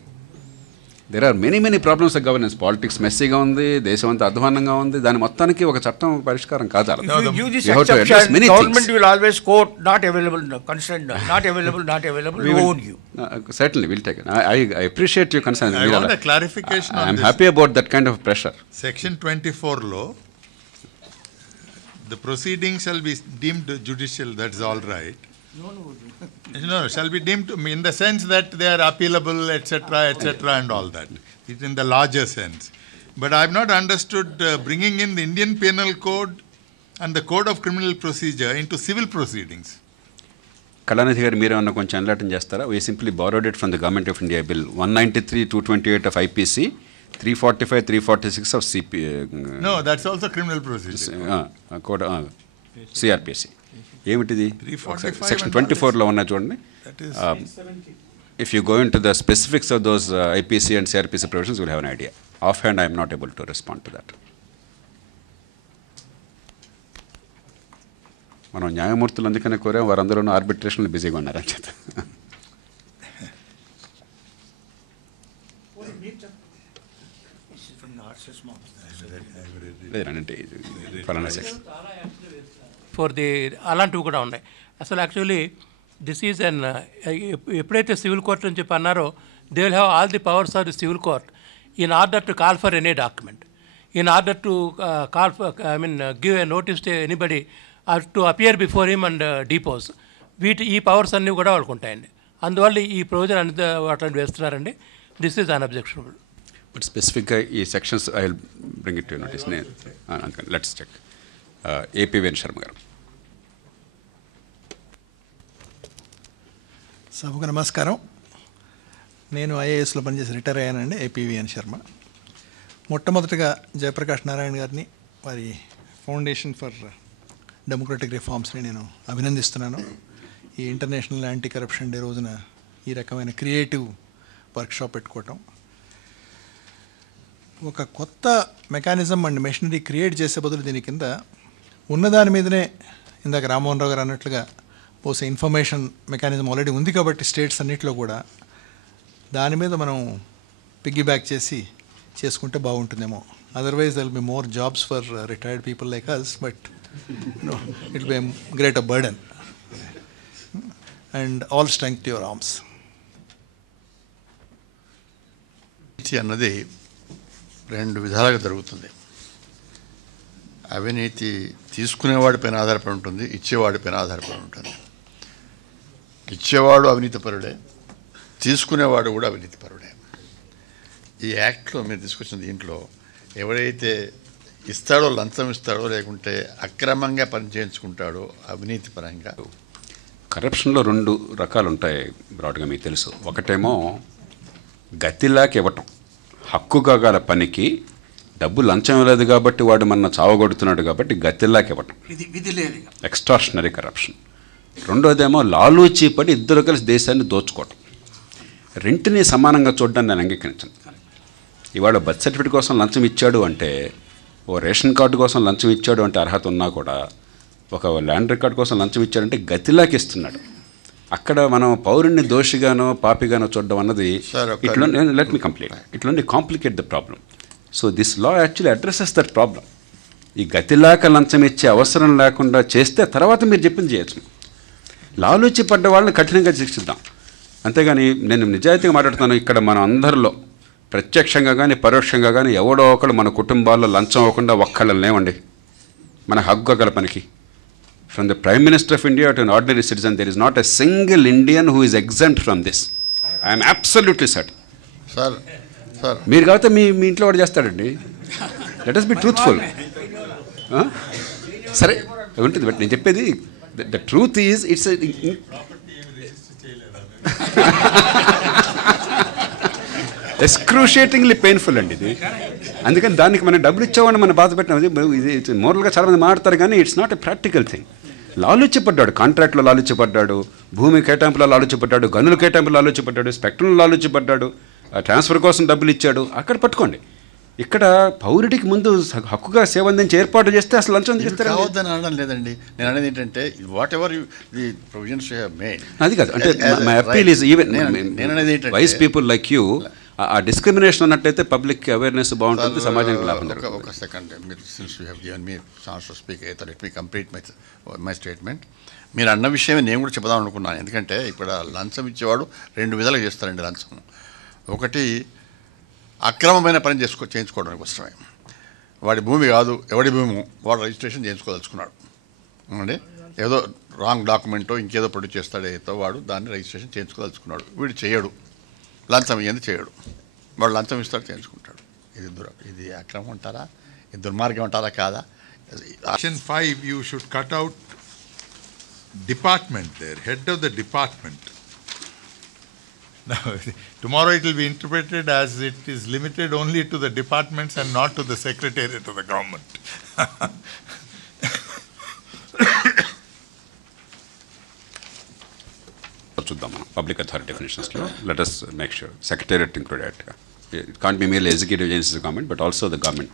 There are many problems of governance. Politics మెస్సీగా ఉంది, దేశం అంతా అధ్వానంగా ఉంది, దాని మొత్తానికి ఒక చట్టం పరిష్కారం కాదు. if you give this exception, government will always quote not available, concerned, not available, we own you. Certainly, we'll take it. I appreciate your concern. I want a clarification on I'm this. happy about that kind of pressure. Section 24 law, the proceedings shall be deemed judicial, that's all right. No, shall be deemed in the sense that they are appealable, etc., and all that. It's in the larger sense. But I have not understood bringing in the Indian Penal Code and the Code of Criminal Procedure into civil proceedings. Kalanithi గారు మీరు ఏమన్నా కొంచెం ఎన్లైటన్ చేస్తారా? We simply borrowed it from the Government of India Bill 193, 228 of IPC, 345, 346 of CP. No, that's also criminal procedure. CrPC. ఏమిటిది? 345 సెక్షన్ and all 24లో ఉన్న చూడండి. That is If you go into the specifics of those IPC and CRPC provisions, you will have an idea. Offhand, I am not able to respond to that. మనం న్యాయమూర్తులు అందుకనే కోరాం, వారందరూ ఆర్బిట్రేషన్లో బిజీగా ఉన్నారు అని చేత. లేదంటే ఫలానా సెక్షన్ ఫర్ ది అలాంటివి కూడా ఉన్నాయి. అసలు యాక్చువల్లీ దిస్ ఈజ్ అన్ ఎప్పుడైతే సివిల్ కోర్ట్ అని చెప్పి అన్నారో, they will have all the powers of the civil court in order to call for any document, in order to call for give a notice to anybody to appear before him and depose. ఈ పవర్స్ అన్నీ కూడా వాళ్ళకు ఉంటాయండి. అందువల్ల ఈ ప్రొవిజన్ అన్ని అట్లాంటి వేస్తున్నారండి. This is unobjectionable. బట్ స్పెసిఫిక్గా ఈ sections I will bring it to notice. అందుకని let's check. AP Venu Sharma garu. సభకు నమస్కారం. నేను ఐఏఎస్లో పనిచేసి రిటైర్ అయ్యానండి. ఏపీవీఎన్ శర్మ. మొట్టమొదటిగా జయప్రకాష్ నారాయణ గారిని, వారి ఫౌండేషన్ ఫర్ డెమోక్రటిక్ రిఫార్మ్స్ని నేను అభినందిస్తున్నాను. ఈ ఇంటర్నేషనల్ యాంటీ కరప్షన్ డే రోజున ఈ రకమైన క్రియేటివ్ వర్క్షాప్ పెట్టుకోవటం, ఒక కొత్త మెకానిజం అండ్ మెషినరీ క్రియేట్ చేసే బదులు దీని కింద ఉన్నదాని మీదనే, ఇందాక రామ్మోహన్ రావు గారు అన్నట్లుగా, బహుశా ఇన్ఫర్మేషన్ మెకానిజం ఆల్రెడీ ఉంది కాబట్టి స్టేట్స్ అన్నింటిలో కూడా దాని మీద మనం పిగ్గీ బ్యాక్ చేసి చేసుకుంటే బాగుంటుందేమో. Otherwise there will be more jobs for retired people like us, but it be great a burden. And all strength to your arms. అన్నది రెండు విధాలుగా జరుగుతుంది. అవినీతి తీసుకునేవాడిపైన ఆధారపడి ఉంటుంది, ఇచ్చేవాడిపైన ఆధారపడి ఉంటుంది. ఇచ్చేవాడు అవినీతిపరుడే, తీసుకునేవాడు కూడా అవినీతిపరుడే. ఈ యాక్ట్లో మీరు తీసుకొచ్చిన దీంట్లో ఎవరైతే ఇస్తాడో, లంచం ఇస్తాడో, లేకుంటే అక్రమంగా పనిచేయించుకుంటాడో అవినీతి పరంగా. కరప్షన్లో రెండు రకాలు ఉంటాయి బ్రాడ్గా, మీకు తెలుసు. ఒకటేమో గతిలాకి ఇవ్వటం, హక్కుగా గల పనికి డబ్బు లంచం ఇవ్వలేదు కాబట్టి వాడు మన చావగొడుతున్నాడు కాబట్టి గతిలాకి ఇవ్వటం, ఎక్స్టార్షనరీ కరప్షన్. రెండోదేమో లాలూచీ పడి ఇద్దరు కలిసి దేశాన్ని దోచుకోవటం. రెంటిని సమానంగా చూడడాన్ని నేను అంగీకరించను. ఇవాళ బర్త్ సర్టిఫికేట్ కోసం లంచం ఇచ్చాడు అంటే, ఓ రేషన్ కార్డు కోసం లంచం ఇచ్చాడు అంటే అర్హత ఉన్నా కూడా, ఒక ల్యాండ్ రికార్డు కోసం లంచం ఇచ్చాడంటే గతిలాకి ఇస్తున్నాడు. అక్కడ మనం పౌరుణ్ణి దోషిగానో పాపిగానో చూడడం అన్నది ఇట్లా, let me complete, it only complicate the problem. So this law actually addresses that problem. ఈ గతిలాక లంచం ఇచ్చే అవసరం లేకుండా చేస్తే తర్వాత మీరు చెప్పింది చేయొచ్చు. లాలూచి పడ్డ వాళ్ళని కఠినంగా శిక్షిద్దాం. అంతేగాని నేను నిజాయితీగా మాట్లాడుతాను, ఇక్కడ మన అందరిలో ప్రత్యక్షంగా కానీ పరోక్షంగా కానీ ఎవడో ఒకళ్ళు మన కుటుంబాల్లో లంచం అవ్వకుండా ఒక్కళ్ళని లేవండి మన హక్కు గల పనికి. From the Prime Minister of India to an ordinary citizen, there is not a single Indian who is exempt from this. I am absolutely certain. Sir sir మీరు కాబట్టి మీ ఇంట్లో వాడు చేస్తాడండి. Let us be truthful. సరే ఉంటుంది, బట్ నేను చెప్పేది the truth is it's excruciatingly painful అండి ఇది. అందుకని దానికి మనం డబ్బులు ఇచ్చామని మనం బాధ పెట్టినాం. ఇది మోరల్గా చాలామంది మాట్లాడతారు కానీ it's not a practical thing. లాలూచిపడ్డాడు, కాంట్రాక్ట్లో లాలూచిపడ్డాడు, భూమి కేటాయింపులో లాలూచిపడ్డాడు, గనుల కేటాయింపులో లాలూచిపడ్డాడు, స్పెక్ట్రంలో లాలూచిపడ్డాడు, ట్రాన్స్ఫర్ కోసం డబ్బులు ఇచ్చాడు. అక్కడ పట్టుకోండి. ఇక్కడ పౌరుడికి ముందు హక్కుగా సేవ అందించి ఏర్పాటు చేస్తే అసలు లంచం కావద్దని అనడం లేదండి. నేను అనేది ఏంటంటే what ever the provisions you have made, అది కాదు. అంటే మై అపీల్ ఈజ్ ఈవెన్ నేను అనేది ఏంటంటే వైస్ పీపుల్ లైక్ యూ, ఆ డిస్క్రిమినేషన్ అన్నట్లయితే పబ్లిక్ అవేర్నెస్ బాగుంటుంది, సమాజానికి లాభం జరుగుతుంది. ఒక సెకండ్, మీరు since you have given me chance to speak, let me complete my statement. మీరు అన్న విషయమే నేను కూడా చెప్దాం అనుకున్నాను. ఎందుకంటే ఇక్కడ లంచం ఇచ్చేవాడు రెండు విధాలుగా చేస్తారండి లంచం. ఒకటి అక్రమమైన పని చేయించుకోవడానికి వస్తామే. వాడి భూమి కాదు, ఎవడి భూమి వాడు రిజిస్ట్రేషన్ చేయించుకోదలుచుకున్నాడు అండి. ఏదో రాంగ్ డాక్యుమెంటో ఇంకేదో ప్రొడ్యూస్ చేస్తాడో ఏదో వాడు దాన్ని రిజిస్ట్రేషన్ చేయించుకోదలుచుకున్నాడు. వీడు చేయడు, లంచం ఇయ్యంది చేయడు, వాడు లంచం ఇస్తాడు చేయించుకుంటాడు. ఇది అక్రమం అంటారా, ఇది దుర్మార్గం అంటారా కాదా? Section 5, you should cut out department there, head of the department. Now, tomorrow it will be interpreted as it is limited only to the departments and not to the secretariat of the government. చూద్దాం మనం పబ్లిక్ అథారిటీ డెఫినేషన్స్లో let us make sure secretariat included. It can't be merely executive agencies of government but also the government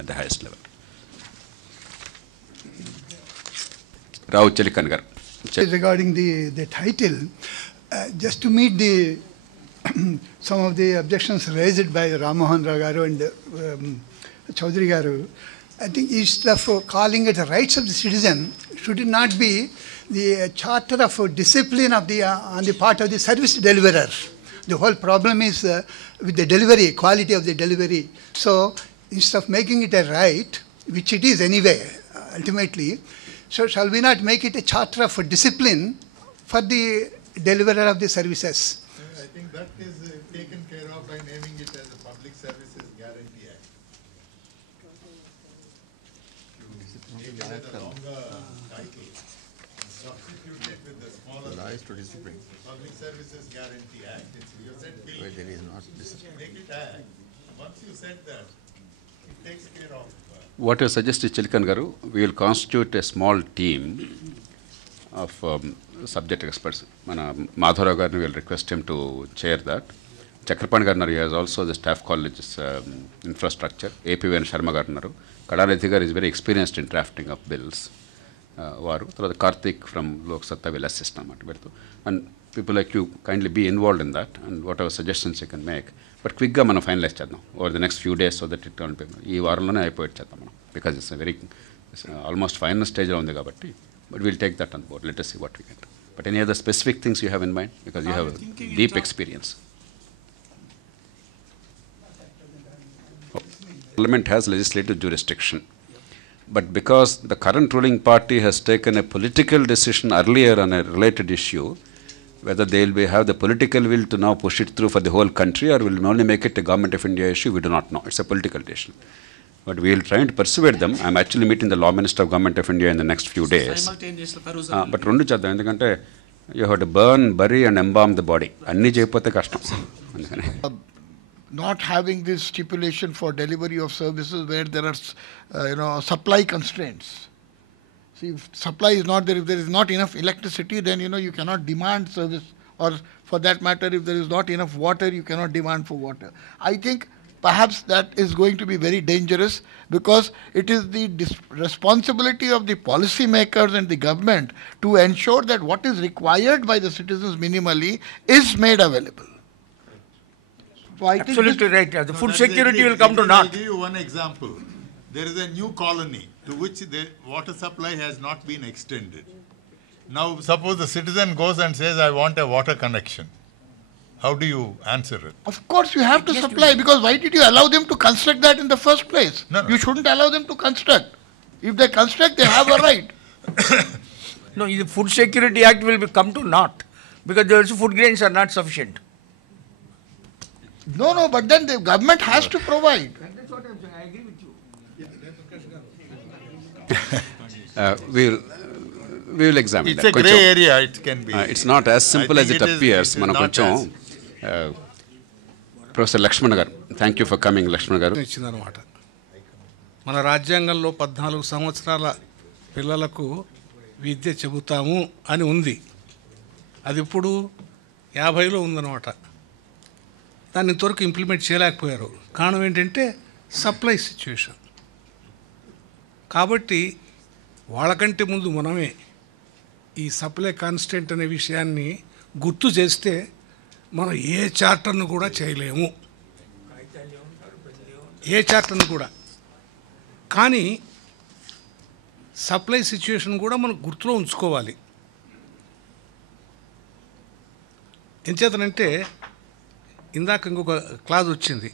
at the highest level. Rao Chelikan garu. Regarding the title, just to meet the some of the objections raised by Ram Mohan Rao garu and Chaudhary garu, I think instead of calling it rights of the citizen, should it not be the charter of discipline of the on the part of the service deliverer? The whole problem is with the delivery, quality of the delivery. So instead of making it a right, which it is anyway, ultimately, so shall we not make it a charter of discipline for the deliverer of the services? I think that is taken care of by naming it as a Public Services Guarantee Act. Take it as a longer title, substitute it with the smaller Public Services Guarantee Act. You said bill. Where there is not discipline. Make it act. Once you said that, it takes care of. What you suggested, Chelikan garu, we will constitute a small team of subject experts. Mana Madhurao garu will request him to chair that. Chakrapani garu he has also the staff college's infrastructure. A.P.V.N. Sharma garu Kadarathi garu is very experienced in drafting of bills. Varu tarvata Karthik from Lok Satta will assist anamata. And people like you kindly be involved in that and whatever suggestions you can make. But quick మనం ఫైనలైజ్ చేద్దాం over the next few days so that it ఈ వారంలోనే అయిపోయి చేద్దాం మనం because it's very almost final స్టేజ్లో ఉంది కాబట్టి but will take that on board let us see what we can do. But any other specific things you have in mind because you have deep experience. Parliament has legislative jurisdiction, but because the current ruling party has taken a political decision earlier on a related issue, whether they will have the political will to now push it through for the whole country or will only make it a Government of India issue, we do not know. It's a political decision. But we will try to persuade them. I'm actually meeting the Law Minister of Government of India in the next few days. But rendu cheddam endukante you have to burn, bury and embalm the body. Anni cheyapothe kashtam. Not having this stipulation for delivery of services where there are supply constraints. See, if supply is not there, if there is not enough electricity, then you cannot demand service, or for that matter, if there is not enough water, you cannot demand for water. I think perhaps that is going to be very dangerous because it is the responsibility of the policymakers and the government to ensure that what is required by the citizens minimally is made available. So I think Absolutely right. The food security will come to naught. I'll give you one example. There is a new colony to which the water supply has not been extended. Now, suppose the citizen goes and says, I want a water connection. How do you answer it? Of course, you have to supply, because why did you allow them to construct that in the first place? No. You shouldn't allow them to construct. If they construct, they have a right. No, the Food Security Act will come to naught because the food grains are not sufficient. No, but then the government has to provide. That's what I'm saying. I agree with you. We will examine It's that. a grey area, it can be. It's not as simple as it appears. It is మనం not కొంచెం professor Lakshman garu, thank you for coming. Lakshman garu ఇచ్చిందనమాట. మన రాజ్యాంగంలో 14 సంవత్సరాల పిల్లలకు విద్య చెబుతాము అని ఉంది. అది ఇప్పుడు 50లో ఉందన్నమాట. దాన్ని ఇంతవరకు ఇంప్లిమెంట్ చేయలేకపోయారు. కారణం ఏంటంటే సప్లై సిచ్యువేషన్. కాబట్టి వాళ్ళకంటే ముందు మనమే ఈ సప్లై కాన్స్టెంట్ అనే విషయాన్ని గుర్తు చేస్తే మనం ఏ చార్టర్ను కూడా చేయలేము, ఏ చార్టర్ను కూడా. కానీ సప్లై సిచ్యువేషన్ కూడా మనం గుర్తులో ఉంచుకోవాలి. ఎంచేతనంటే ఇందాక ఇంకొక క్లాజ్ వచ్చింది,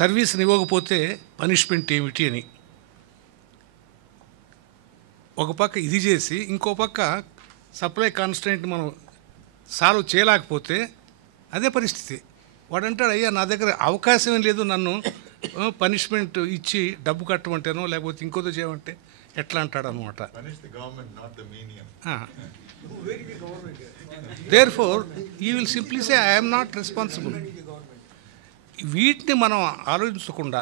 సర్వీస్ని ఇవ్వకపోతే పనిష్మెంట్ ఏమిటి అని. ఒక పక్క ఇది చేసి ఇంకో పక్క సప్లై కాన్స్టెంట్ మనం సాల్వ్ చేయలేకపోతే అదే పరిస్థితి. వాడంటాడు, అయ్యా నా దగ్గర అవకాశం లేదు, నన్ను పనిష్మెంట్ ఇచ్చి డబ్బు కట్టమంటేనో లేకపోతే ఇంకోదో చేయమంటే ఎట్లా అంటాడు అనమాట. Therefore, he will simply say, I am not responsible. వీటిని మనం ఆలోచించకుండా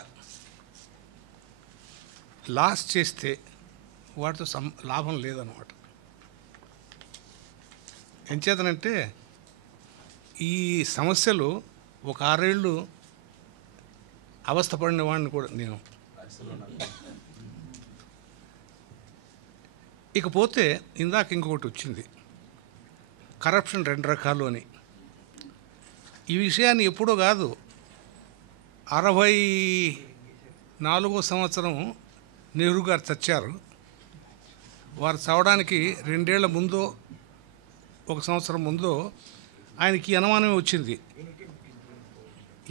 లాస్ చేస్తే వాటితో లాభం లేదన్నమాట. ఎంచేతనంటే ఈ సమస్యలు ఒక 6 ఏళ్ళు అవస్థపడిన వాడిని కూడా నేను. ఇకపోతే ఇందాక ఇంకొకటి వచ్చింది, కరప్షన్ 2 రకాలు అని. ఈ విషయాన్ని ఎప్పుడో కాదు, 64వ సంవత్సరం నెహ్రూ గారు చచ్చారు. వారు చావడానికి 2 ఏళ్ల ముందో 1 సంవత్సరం ముందో ఆయనకి అనుమానమే వచ్చింది,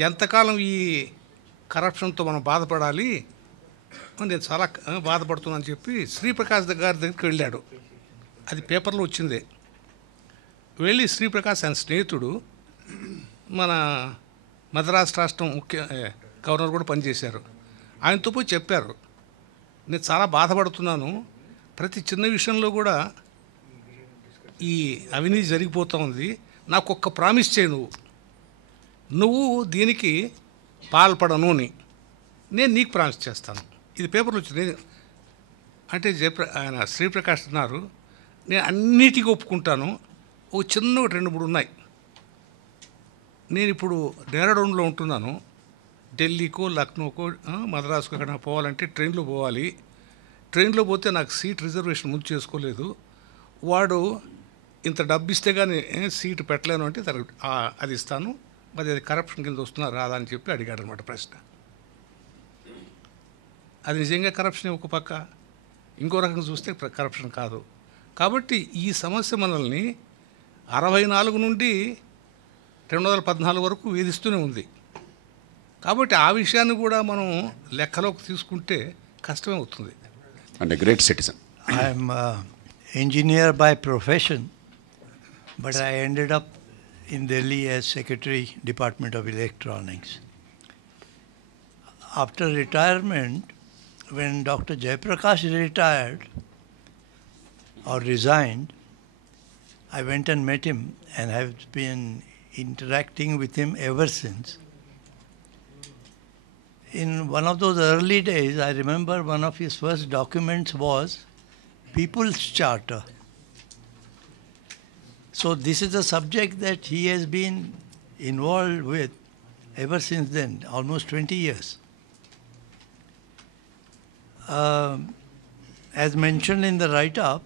ఎంతకాలం ఈ కరప్షన్తో మనం బాధపడాలి, నేను చాలా బాధపడుతున్నాను చెప్పి శ్రీప్రకాష్ గారి దగ్గరికి వెళ్ళాడు. అది పేపర్లో వచ్చింది. వెళ్ళి శ్రీప్రకాష్ ఆయన స్నేహితుడు, మన మద్రాసు రాష్ట్రం గవర్నర్ కూడా పనిచేశారు. ఆయనతో పోయి చెప్పారు, నేను చాలా బాధపడుతున్నాను, ప్రతి చిన్న విషయంలో కూడా ఈ అవినీతి జరిగిపోతూ ఉంది, నాకు ఒక్క ప్రామిస్ చేయి, నువ్వు దీనికి పాల్పడను అని, నేను నీకు ప్రామిస్ చేస్తాను. ఇది పేపర్లో వచ్చింది. అంటే ఆయన శ్రీప్రకాష్ అన్నారు, నేను అన్నిటికీ ఒప్పుకుంటాను, ఒక చిన్న 2-3 ఉన్నాయి. నేను ఇప్పుడు డెహ్రాడూన్లో ఉంటున్నాను, ఢిల్లీకో లక్నోకో మద్రాసుకో ఎక్కడ పోవాలంటే ట్రైన్లో పోవాలి. ట్రైన్లో పోతే నాకు సీట్ రిజర్వేషన్ ముందు చేసుకోలేదు, వాడు ఇంత డబ్బు ఇస్తే కానీ సీటు పెట్టలేను అంటే అది ఇస్తాను, మరి అది కరప్షన్ కింద వస్తున్నా రాదా అని చెప్పి అడిగాడు అనమాట ప్రశ్న. అది నిజంగా కరప్షన్ ఒక పక్క, ఇంకో రకంగా చూస్తే కరప్షన్ కాదు. కాబట్టి ఈ సమస్య మనల్ని 64 నుండి 2014 వరకు వేధిస్తూనే ఉంది. కాబట్టి ఆ విషయాన్ని కూడా మనం లెక్కలోకి తీసుకుంటే కష్టమే అవుతుంది. And great citizen. I'm an engineer by profession, but I ended up in Delhi as Secretary, Department of Electronics. After retirement, when Dr. Jayaprakash retired or resigned, I went and met him and have been interacting with him ever since. In one of those early days, I remember one of his first documents was People's Charter. So this is a subject that he has been involved with ever since then, almost 20 years. As mentioned in the write-up,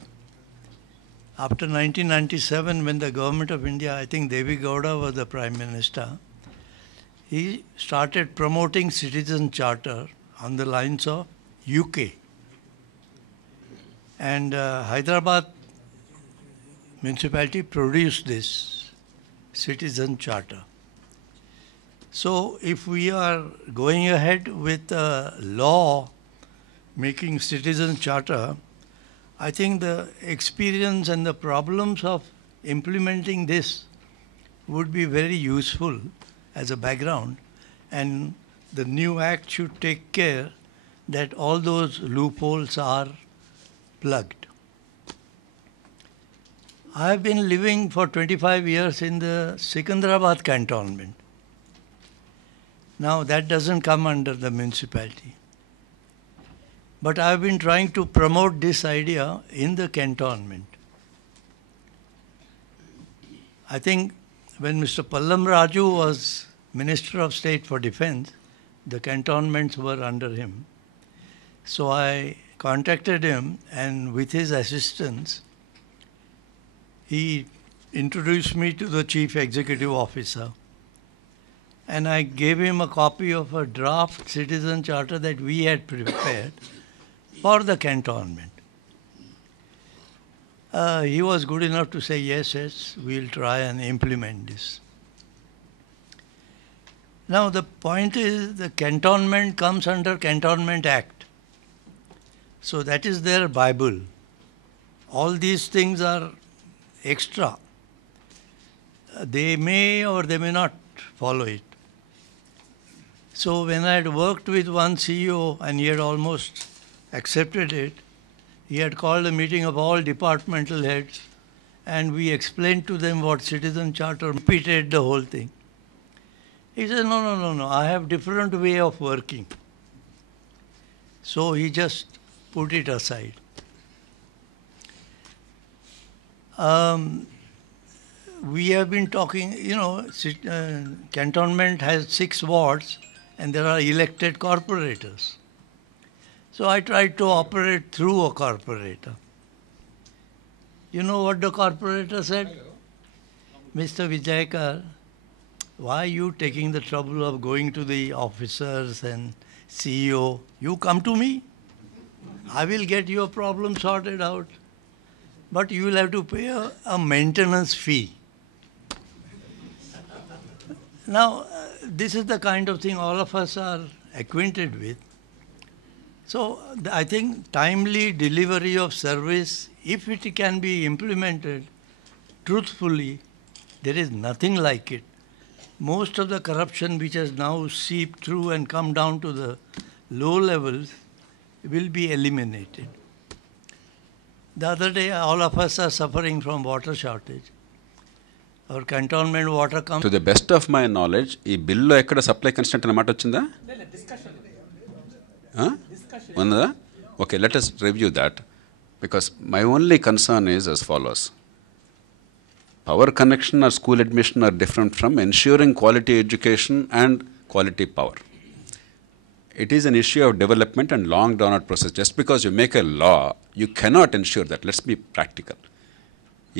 after 1997, when the government of India, I think Devi Gowda was the Prime Minister, he started promoting Citizen Charter on the lines of UK. And Hyderabad municipality produced this Citizen Charter. So if we are going ahead with a law making Citizen Charter, I think the experience and the problems of implementing this would be very useful as a background, and the new act should take care that all those loopholes are plugged. I have been living for 25 years in the Secunderabad cantonment. Now that doesn't come under the municipality. But I have been trying to promote this idea in the cantonment. I think when Mr. Pallam Raju was Minister of State for Defense, the cantonments were under him. So I contacted him, and with his assistance, he introduced me to the Chief Executive Officer. And I gave him a copy of a draft Citizen Charter that we had prepared for the cantonment. He was good enough to say, yes, we'll try and implement this. Now the point is, the cantonment comes under Cantonment Act. So that is their Bible. All these things are extra. They may or they may not follow it. So when I had worked with one CEO and he had almost accepted it, he had called a meeting of all departmental heads, and we explained to them what Citizen Charter, repeated the whole thing. He said, no, I have different way of working. So he just put it aside. we have been talking, cantonment has 6 wards and there are elected corporators. So I tried to operate through a corporator. You know what the corporator said? Mr. Vijayakar, why are you taking the trouble of going to the officers and CEO? You come to me. I will get your problem sorted out. But you will have to pay a maintenance fee. Now, this is the kind of thing all of us are acquainted with. So, I think timely delivery of service, if it can be implemented truthfully, there is nothing like it. Most of the corruption which has now seeped through and come down to the low levels will be eliminated. The other day, all of us are suffering from water shortage. Our cantonment water comes... To the best of my knowledge, ఈ బిల్లో ఎక్కడ సప్లై కన్స్టెంట్ అన్నమాట వచ్చిందా? ఉన్నదా? Okay, let us review that, because my only concern is as follows. Power connection or school admission are different from ensuring quality education and quality power. It is an issue of development and long drawn out process. Just because you make a law, you cannot ensure that. Let's be practical.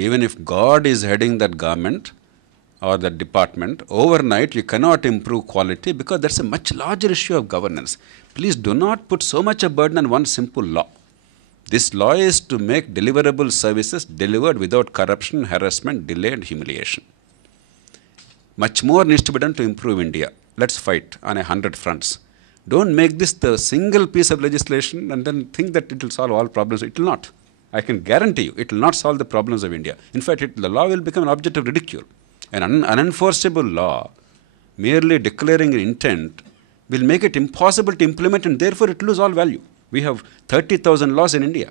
Even if God is heading that government or that department, overnight you cannot improve quality, because that's a much larger issue of governance. Please do not put so much a burden on one simple law. This law is to make deliverable services delivered without corruption, harassment, delay and humiliation. Much more needs to be done to improve India. Let's fight on 100 fronts. Don't make this the single piece of legislation and then think that it will solve all problems. It will not. I can guarantee you, it will not solve the problems of India. In fact, the law will become an object of ridicule. An unenforceable law, merely declaring an intent, will make it impossible to implement, and therefore it lose all value. We have 30,000 laws in India.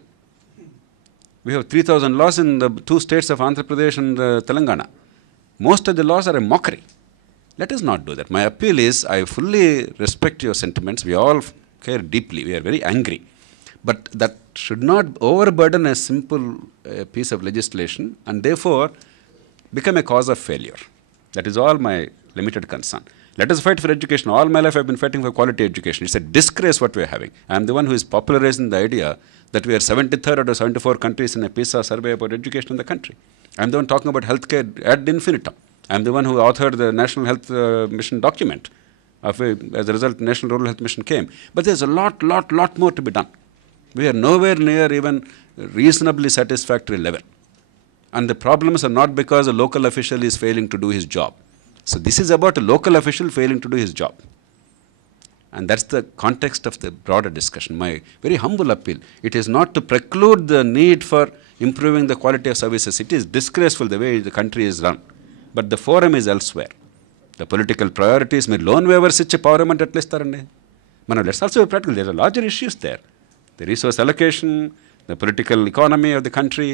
We have 3,000 laws in the 2 states of Andhra Pradesh and Telangana. Most of the laws are a mockery. Let us not do that. My appeal is, I fully respect your sentiments. We all care deeply. We are very angry. But that should not overburden a simple piece of legislation and therefore become a cause of failure. That is all my limited concern. Let us fight for education. All my life I have been fighting for quality education. It's a disgrace what we are having. I am the one who is popularizing the idea that we are 73rd out of 74 countries in a PISA survey about education in the country. I am the one talking about healthcare ad infinitum. I am the one who authored the National Health Mission document. As a result, the National Rural Health Mission came. But there's a lot more to be done. We are nowhere near even reasonably satisfactory level. And the problems are not because a local official is failing to do his job. So this is about a local official failing to do his job. And that's the context of the broader discussion. My very humble appeal, it is not to preclude the need for improving the quality of services. It is disgraceful the way the country is run. But the forum is elsewhere. The political priorities, మీరు లోన్ వేవర్స్ ఇచ్చే పవర్మెంట్ ఎట్లా ఇస్తారండి? మనం let's also be practical. There are larger issues there. The resource allocation, the political economy of the country,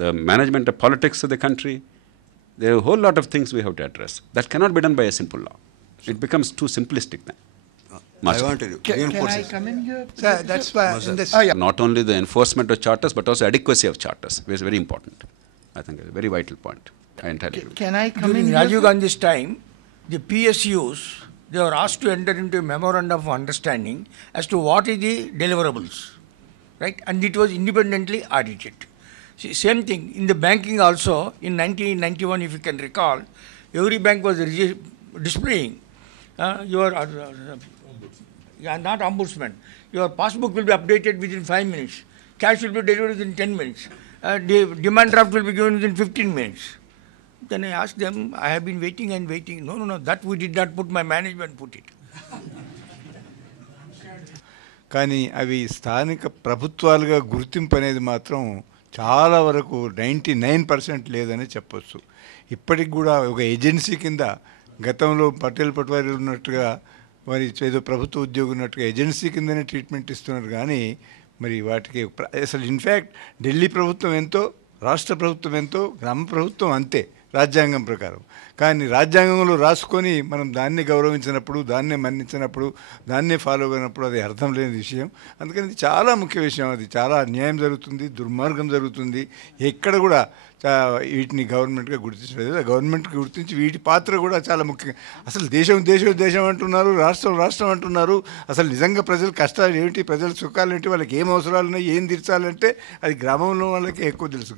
the management of politics of the country. There are a whole lot of things we have to address. That cannot be done by a simple law. It becomes too simplistic then. I want to reinforce Can I come in here? Sir, that's why in this, Not only the enforcement of charters, but also adequacy of charters, which is very important. I think it's a very vital point. I entirely agree. can I come During in Rajiv here? Gandhi's time, the PSUs, they were asked to enter into a memorandum of understanding as to what is the deliverables, right? And it was independently audited. See, same thing in the banking also. In 1991, if you can recall, every bank was displaying your not ombudsman. Your passbook will be updated within 5 minutes. Cash will be delivered within 10 minutes. Demand draft will be given within 15 minutes. Then I asked them, I have been waiting and waiting. No, that we did not put, my management put it. కానీ అవి స్థానిక ప్రభుత్వాలుగా గుర్తింపు అనేది మాత్రం చాలా వరకు 99% లేదని చెప్పొచ్చు. ఇప్పటికి కూడా ఒక ఏజెన్సీ కింద గతంలో పటేల్ పట్వారీ ఉన్నట్టుగా మరి ఏదో ప్రభుత్వ ఉద్యోగం ఉన్నట్టుగా ఏజెన్సీ కిందనే ట్రీట్మెంట్ ఇస్తున్నారు. కానీ మరి వాటికి అసలు ఇన్ఫ్యాక్ట్ ఢిల్లీ ప్రభుత్వం ఎంతో, రాష్ట్ర ప్రభుత్వం ఎంతో, గ్రామ ప్రభుత్వం అంతే రాజ్యాంగం ప్రకారం. కానీ రాజ్యాంగంలో రాసుకొని మనం దాన్ని గౌరవించినప్పుడు, దాన్నే మన్నించినప్పుడు, దాన్నే ఫాలో అయినప్పుడు అది అర్థం లేని విషయం. అందుకని ఇది చాలా ముఖ్య విషయం. అది చాలా అన్యాయం జరుగుతుంది, దుర్మార్గం జరుగుతుంది. ఎక్కడ కూడా వీటిని గవర్నమెంట్గా గుర్తించలేదు. గవర్నమెంట్కి గుర్తించి వీటి పాత్ర కూడా చాలా ముఖ్యం. అసలు దేశం అంటున్నారు, రాష్ట్రం అంటున్నారు. అసలు నిజంగా ప్రజల కష్టాలు ఏమిటి, ప్రజల సుఖాలు ఏంటి, వాళ్ళకి ఏం అవసరాలు ఉన్నాయి, ఏం తీర్చాలంటే అది గ్రామంలో వాళ్ళకి ఎక్కువ తెలుసు.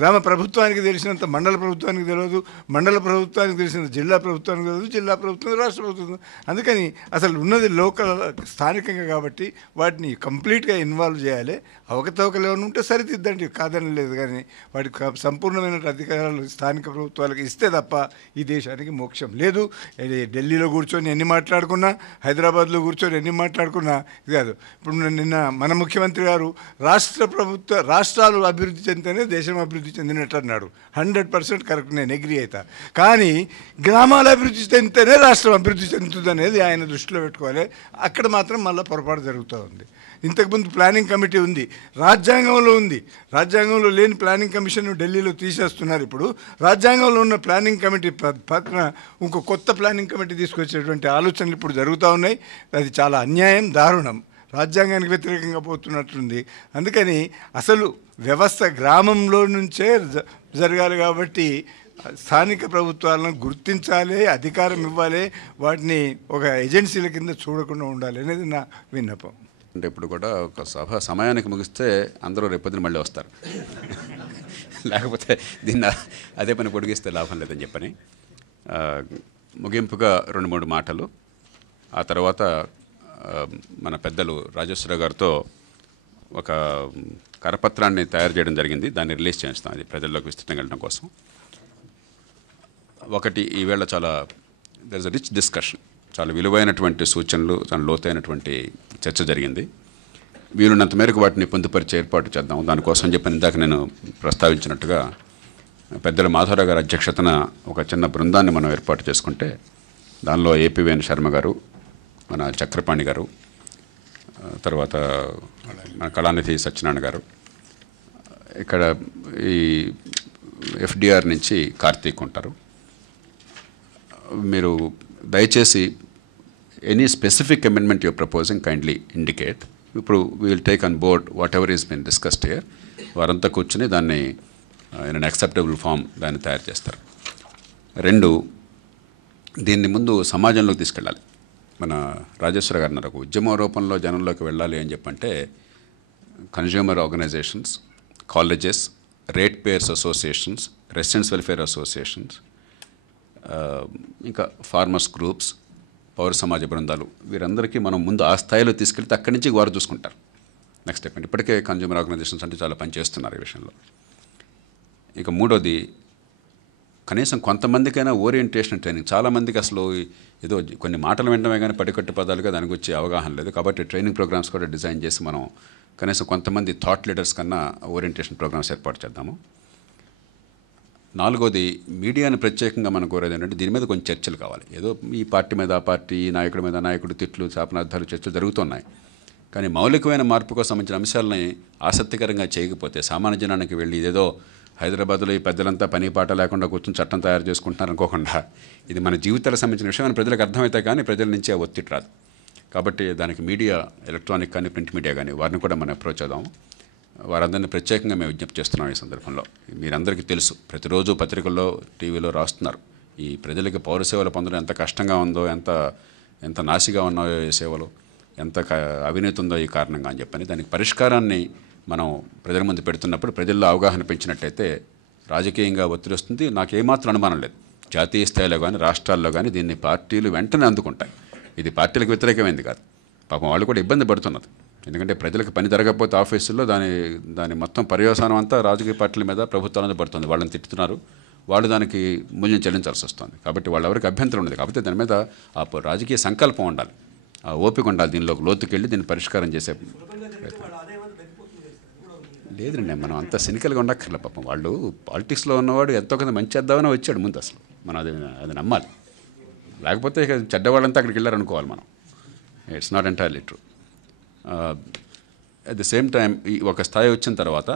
గ్రామ ప్రభుత్వానికి తెలిసినంత మండల ప్రభుత్వానికి తెలియదు, మండల ప్రభుత్వానికి తెలిసినంత జిల్లా ప్రభుత్వానికి తెలియదు, జిల్లా ప్రభుత్వం రాష్ట్ర ప్రభుత్వం. అందుకని అసలు ఉన్నది లోకల్ స్థానికంగా కాబట్టి వాటిని కంప్లీట్గా ఇన్వాల్వ్ చేయాలి. అవకతవకలు ఏమైనా ఉంటే సరిదిద్దండి, కాదని లేదు. కానీ వాటికి సంపూర్ణమైన అధికారాలు స్థానిక ప్రభుత్వాలకు ఇస్తే తప్ప ఈ దేశానికి మోక్షం లేదు. ఢిల్లీలో కూర్చొని ఎన్ని మాట్లాడుకున్నా, హైదరాబాద్లో కూర్చొని ఎన్ని మాట్లాడుకున్నా ఇది కాదు. ఇప్పుడు నిన్న మన ముఖ్యమంత్రి గారు రాష్ట్రాలు అభివృద్ధి చెందితేనే దేశం అభివృద్ధి చెందినట్టు అన్నాడు. 100% కరెక్ట్, నేను అగ్రీ అవుతా. కానీ గ్రామాల అభివృద్ధి చెందితేనే రాష్ట్రం అభివృద్ధి చెందుతుంది అనేది ఆయన దృష్టిలో పెట్టుకోవాలి. అక్కడ మాత్రం మళ్ళీ పొరపాటు జరుగుతూ ఉంది. ఇంతకుముందు ప్లానింగ్ కమిటీ ఉంది, రాజ్యాంగంలో ఉంది. రాజ్యాంగంలో లేని ప్లానింగ్ కమిషన్ ఢిల్లీలో తీసేస్తున్నారు. ఇప్పుడు రాజ్యాంగంలో ఉన్న ప్లానింగ్ కమిటీ పక్కన ఇంకో కొత్త ప్లానింగ్ కమిటీ తీసుకొచ్చేటువంటి ఆలోచనలు ఇప్పుడు జరుగుతూ ఉన్నాయి. అది చాలా అన్యాయం, దారుణం, రాజ్యాంగానికి వ్యతిరేకంగా పోతున్నట్టుంది. అందుకని అసలు వ్యవస్థ గ్రామంలో నుంచే జరగాలి. కాబట్టి స్థానిక ప్రభుత్వాలను గుర్తించాలి, అధికారం ఇవ్వాలి, వాటిని ఒక ఏజెన్సీల కింద చూడకుండా ఉండాలి అనేది నా విన్నపం. అంటే ఇప్పుడు కూడా ఒక సభ సమయానికి ముగిస్తే అందరూ రేపొద్దున మళ్ళీ వస్తారు, లేకపోతే దీన్ని అదే పని పొడిగిస్తే లాభం లేదని చెప్పని ముగింపుగా 2-3 మాటలు. ఆ తర్వాత మన పెద్దలు రాజేశ్వరరావు గారితో ఒక కరపత్రాన్ని తయారు చేయడం జరిగింది. దాన్ని రిలీజ్ చేస్తాం, అది ప్రజల్లోకి విస్తృతంగా వెళ్ళడం కోసం. ఒకటి, ఈవేళ చాలా there is a rich discussion, చాలా విలువైనటువంటి సూచనలు, చాలా లోతైనటువంటి చర్చ జరిగింది. వీలున్నంత మేరకు వాటిని పొందుపరిచే ఏర్పాటు చేద్దాం. దానికోసం చెప్పిన ఇందాక నేను ప్రస్తావించినట్టుగా పెద్దల మాధవరావు గారి అధ్యక్షతన ఒక చిన్న బృందాన్ని మనం ఏర్పాటు చేసుకుంటే దానిలో ఏపీవేణు శర్మ గారు, మన చక్రపాణి గారు, తర్వాత మన కళానిధి సత్యనారాయణ గారు, ఇక్కడ ఈ ఎఫ్డిఆర్ నుంచి కార్తీక్ ఉంటారు. మీరు దయచేసి any specific amendment you're proposing kindly indicate. ఇప్పుడు we will take on board whatever is been discussed here. వారంతా కూర్చుని దాన్ని ఇన్ యాక్సెప్టబుల్ ఫామ్ దాన్ని తయారు చేస్తారు. 2, దీన్ని ముందు సమాజంలోకి తీసుకెళ్ళాలి. మన రాజేశ్వర గారు అన్నారు, ఒక ఉద్యమ రూపంలో జనంలోకి వెళ్ళాలి అని చెప్పంటే consumer organisations, colleges, rate payers associations, residents welfare associations, ఇంకా ఫార్మర్స్ గ్రూప్స్, పౌర సమాజ బృందాలు, వీరందరికీ మనం ముందు ఆ స్థాయిలో తీసుకెళ్తే అక్కడి నుంచి వారు చూసుకుంటారు నెక్స్ట్ స్టెప్. ఇప్పటికే కన్జ్యూమర్ ఆర్గనైజేషన్స్ అంటే చాలా పనిచేస్తున్నారు ఈ విషయంలో. ఇక 3వది, కనీసం కొంతమందికైనా ఓరియంటేషన్ ట్రైనింగ్. చాలామందికి అసలు ఏదో కొన్ని మాటలు వినడమే కానీ పటికట్టు పదాలుగా దానికి వచ్చే అవగాహన లేదు. కాబట్టి ట్రైనింగ్ ప్రోగ్రామ్స్ కూడా డిజైన్ చేసి మనం కనీసం కొంతమంది థాట్ లీడర్స్ కన్నా ఓరియంటేషన్ ప్రోగ్రామ్స్ ఏర్పాటు చేద్దాము. 4వది, మీడియాని ప్రత్యేకంగా మనం కోరేది ఏంటంటే దీని మీద కొంచెం చర్చలు కావాలి. ఏదో ఈ పార్టీ మీద ఆ పార్టీ, ఈ నాయకుడి మీద నాయకుడు తిట్లు, శాపనార్థాలు, చర్చలు జరుగుతున్నాయి. కానీ మౌలికమైన మార్పుకు సంబంధించిన అంశాలని ఆసక్తికరంగా చేయకపోతే సామాన్య జనానికి వెళ్ళి ఇదేదో హైదరాబాద్లో ఈ పెద్దలంతా పని పాట లేకుండా కూర్చొని చట్టం తయారు చేసుకుంటున్నారు అనుకోకుండా ఇది మన జీవితాలకు సంబంధించిన విషయం అని ప్రజలకు అర్థమైతే కానీ ప్రజల నుంచి ఆ ఒత్తిడి రాదు. కాబట్టి దానికి మీడియా, ఎలక్ట్రానిక్ కానీ ప్రింట్ మీడియా కానీ వారిని కూడా మనం అప్రోచ్ అవుదాము. వారందరినీ ప్రత్యేకంగా మేము విజ్ఞప్తి చేస్తున్నాం ఈ సందర్భంలో. మీరందరికీ తెలుసు, ప్రతిరోజు పత్రికల్లో, టీవీలో రాస్తున్నారు ఈ ప్రజలకి పౌర సేవలు పొందడం ఎంత కష్టంగా ఉందో, ఎంత నాసిగా ఉన్నాయో ఈ సేవలు, ఎంత అవినీతి ఉందో ఈ కారణంగా అని చెప్పని దానికి పరిష్కారాన్ని మనం ప్రజల ముందు పెడుతున్నప్పుడు ప్రజల్లో అవగాహన పెంచినట్టయితే రాజకీయంగా ఒత్తిడి వస్తుంది. నాకు ఏమాత్రం అనుమానం లేదు, జాతీయ స్థాయిలో కానీ రాష్ట్రాల్లో కానీ దీన్ని పార్టీలు వెంటనే అందుకుంటాయి. ఇది పార్టీలకు వ్యతిరేకమైంది కాదు, పాపం వాళ్ళు కూడా ఇబ్బంది పడుతున్నది. ఎందుకంటే ప్రజలకు పని జరగకపోతే ఆఫీసుల్లో దాని మొత్తం పర్యవసానం అంతా రాజకీయ పార్టీల మీద, ప్రభుత్వాల మీద పడుతుంది. వాళ్ళని తిట్టుతున్నారు, వాళ్ళు దానికి మూల్యం చెల్లించాల్సి వస్తుంది. కాబట్టి వాళ్ళెవరికి అభ్యంతరం ఉండదు. కాబట్టి దాని మీద ఆ రాజకీయ సంకల్పం ఉండాలి, ఆ ఓపిక ఉండాలి. దీనిలోకి లోతుకెళ్ళి దీన్ని పరిష్కారం చేసే లేదండి. మనం అంత సినికల్గా ఉండక్కర్లే. పాపం వాళ్ళు పాలిటిక్స్లో ఉన్నవాడు ఎంతో కొంత మంచి చేద్దామని వచ్చాడు ముందు. అసలు మనం అది నమ్మాలి. లేకపోతే ఇక చెడ్డవాళ్ళంతా అక్కడికి వెళ్ళారనుకోవాలి మనం. It's not entirely true. At the same time ఈ ఒక స్థాయి వచ్చిన తర్వాత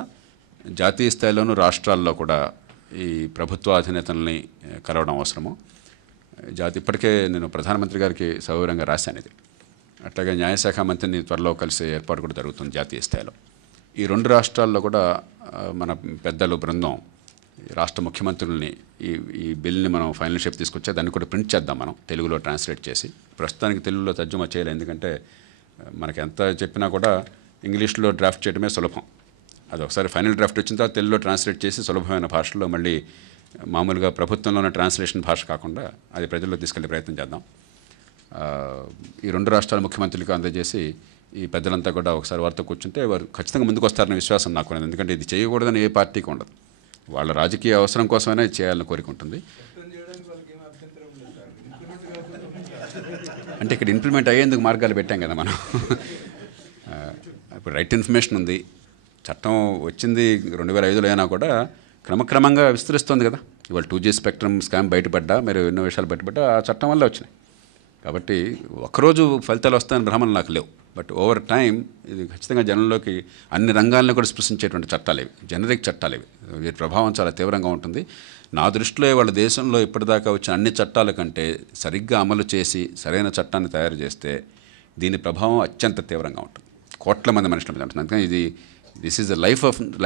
జాతీయ స్థాయిలోనూ రాష్ట్రాల్లో కూడా ఈ ప్రభుత్వ అధినేతల్ని కలవడం అవసరము. ఇప్పటికే నేను ప్రధానమంత్రి గారికి సవివరంగా రాశాను ఇది. అట్లాగే న్యాయశాఖ మంత్రిని త్వరలో కలిసే ఏర్పాటు కూడా జరుగుతుంది జాతీయ స్థాయిలో. ఈ 2 రాష్ట్రాల్లో కూడా మన పెద్దలు బృందం రాష్ట్ర ముఖ్యమంత్రుల్ని ఈ బిల్ని మనం ఫైనల్ షేప్ తీసుకొచ్చే దాన్ని కూడా ప్రింట్ చేద్దాం మనం తెలుగులో ట్రాన్స్లేట్ చేసి. ప్రస్తుతానికి తెలుగులో తర్జుమా చేయలేదు, ఎందుకంటే మనకి ఎంత చెప్పినా కూడా ఇంగ్లీష్లో డ్రాఫ్ట్ చేయడమే సులభం. అది ఒకసారి ఫైనల్ డ్రాఫ్ట్ వచ్చిన తర్వాత తెలుగులో ట్రాన్స్లేట్ చేసి సులభమైన భాషలో మళ్ళీ మామూలుగా ప్రభుత్వంలోనే ట్రాన్స్లేషన్ భాష కాకుండా అది ప్రజల్లో తీసుకెళ్లే ప్రయత్నం చేద్దాం. ఈ 2 రాష్ట్రాల ముఖ్యమంత్రులకు అందజేసి ఈ పెద్దలంతా కూడా ఒకసారి వారితో కూర్చుంటే వారు ఖచ్చితంగా ముందుకు వస్తారనే విశ్వాసం నాకు ఉన్నది. ఎందుకంటే ఇది చేయకూడదని ఏ పార్టీకి ఉండదు, వాళ్ళ రాజకీయ అవసరం కోసమైనా చేయాలని కోరిక ఉంటుంది. అంటే ఇక్కడ ఇంప్లిమెంట్ అయ్యేందుకు మార్గాలు పెట్టాం కదా మనం. ఇప్పుడు రైట్ ఇన్ఫర్మేషన్ ఉంది, చట్టం వచ్చింది 2005లో అయినా కూడా క్రమక్రమంగా విస్తరిస్తుంది కదా. ఇవాళ 2G స్పెక్ట్రమ్ స్కామ్ బయటపడ్డా, మరి ఎన్నో విషయాలు బయటపడ్డా ఆ చట్టం వల్ల వచ్చినాయి. కాబట్టి ఒకరోజు ఫలితాలు వస్తాయని భ్రమలు నాకు లేవు. బట్ ఓవర్ టైం ఇది ఖచ్చితంగా జనంలోకి అన్ని రంగాలను కూడా స్పృశించేటువంటి చట్టాలు ఇవి, జనరిక్ చట్టాలు ఇవి. వీటి ప్రభావం చాలా తీవ్రంగా ఉంటుంది. నా దృష్టిలో వాళ్ళ దేశంలో ఇప్పటిదాకా వచ్చిన అన్ని చట్టాల కంటే సరిగ్గా అమలు చేసి సరైన చట్టాన్ని తయారు చేస్తే దీని ప్రభావం అత్యంత తీవ్రంగా ఉంటుంది, కోట్ల మంది మనుషుల మీద ఉంటుంది. అందుకని this is the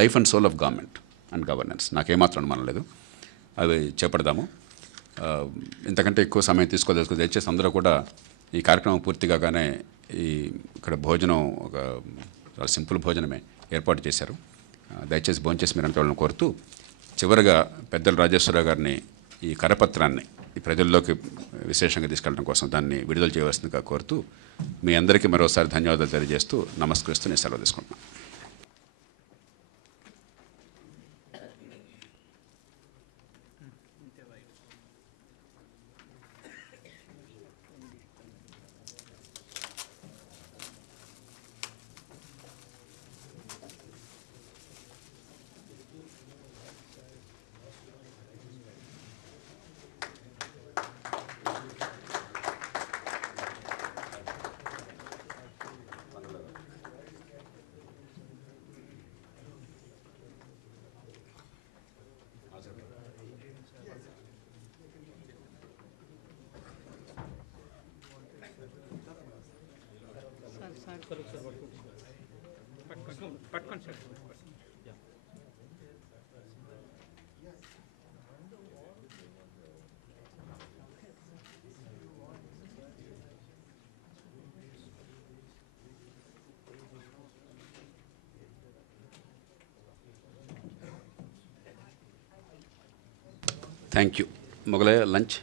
life and soul of government and governance. నాకేమాత్రం అనుమానం లేదు, అవి చేపడదాము. ఇంతకంటే ఎక్కువ సమయం తీసుకోదలుచుకో. దయచేసి అందరూ కూడా ఈ కార్యక్రమం పూర్తి కాగానే ఇక్కడ భోజనం ఒక చాలా సింపుల్ భోజనమే ఏర్పాటు చేశారు. దయచేసి భోంచేసి మీరు అంటే వాళ్ళని కోరుతూ, చివరిగా పెద్దల రాజేశ్వరరావు గారిని ఈ కరపత్రాన్ని ఈ ప్రజల్లోకి విశేషంగా తీసుకెళ్ళడం కోసం దాన్ని విడుదల చేయవలసిందిగా కోరుతూ, మీ అందరికీ మరోసారి ధన్యవాదాలు తెలియజేస్తూ నమస్కరిస్తూ నేను సెలవు తీసుకుంటున్నాను. Thank you. మొగలయ్య లంచ్.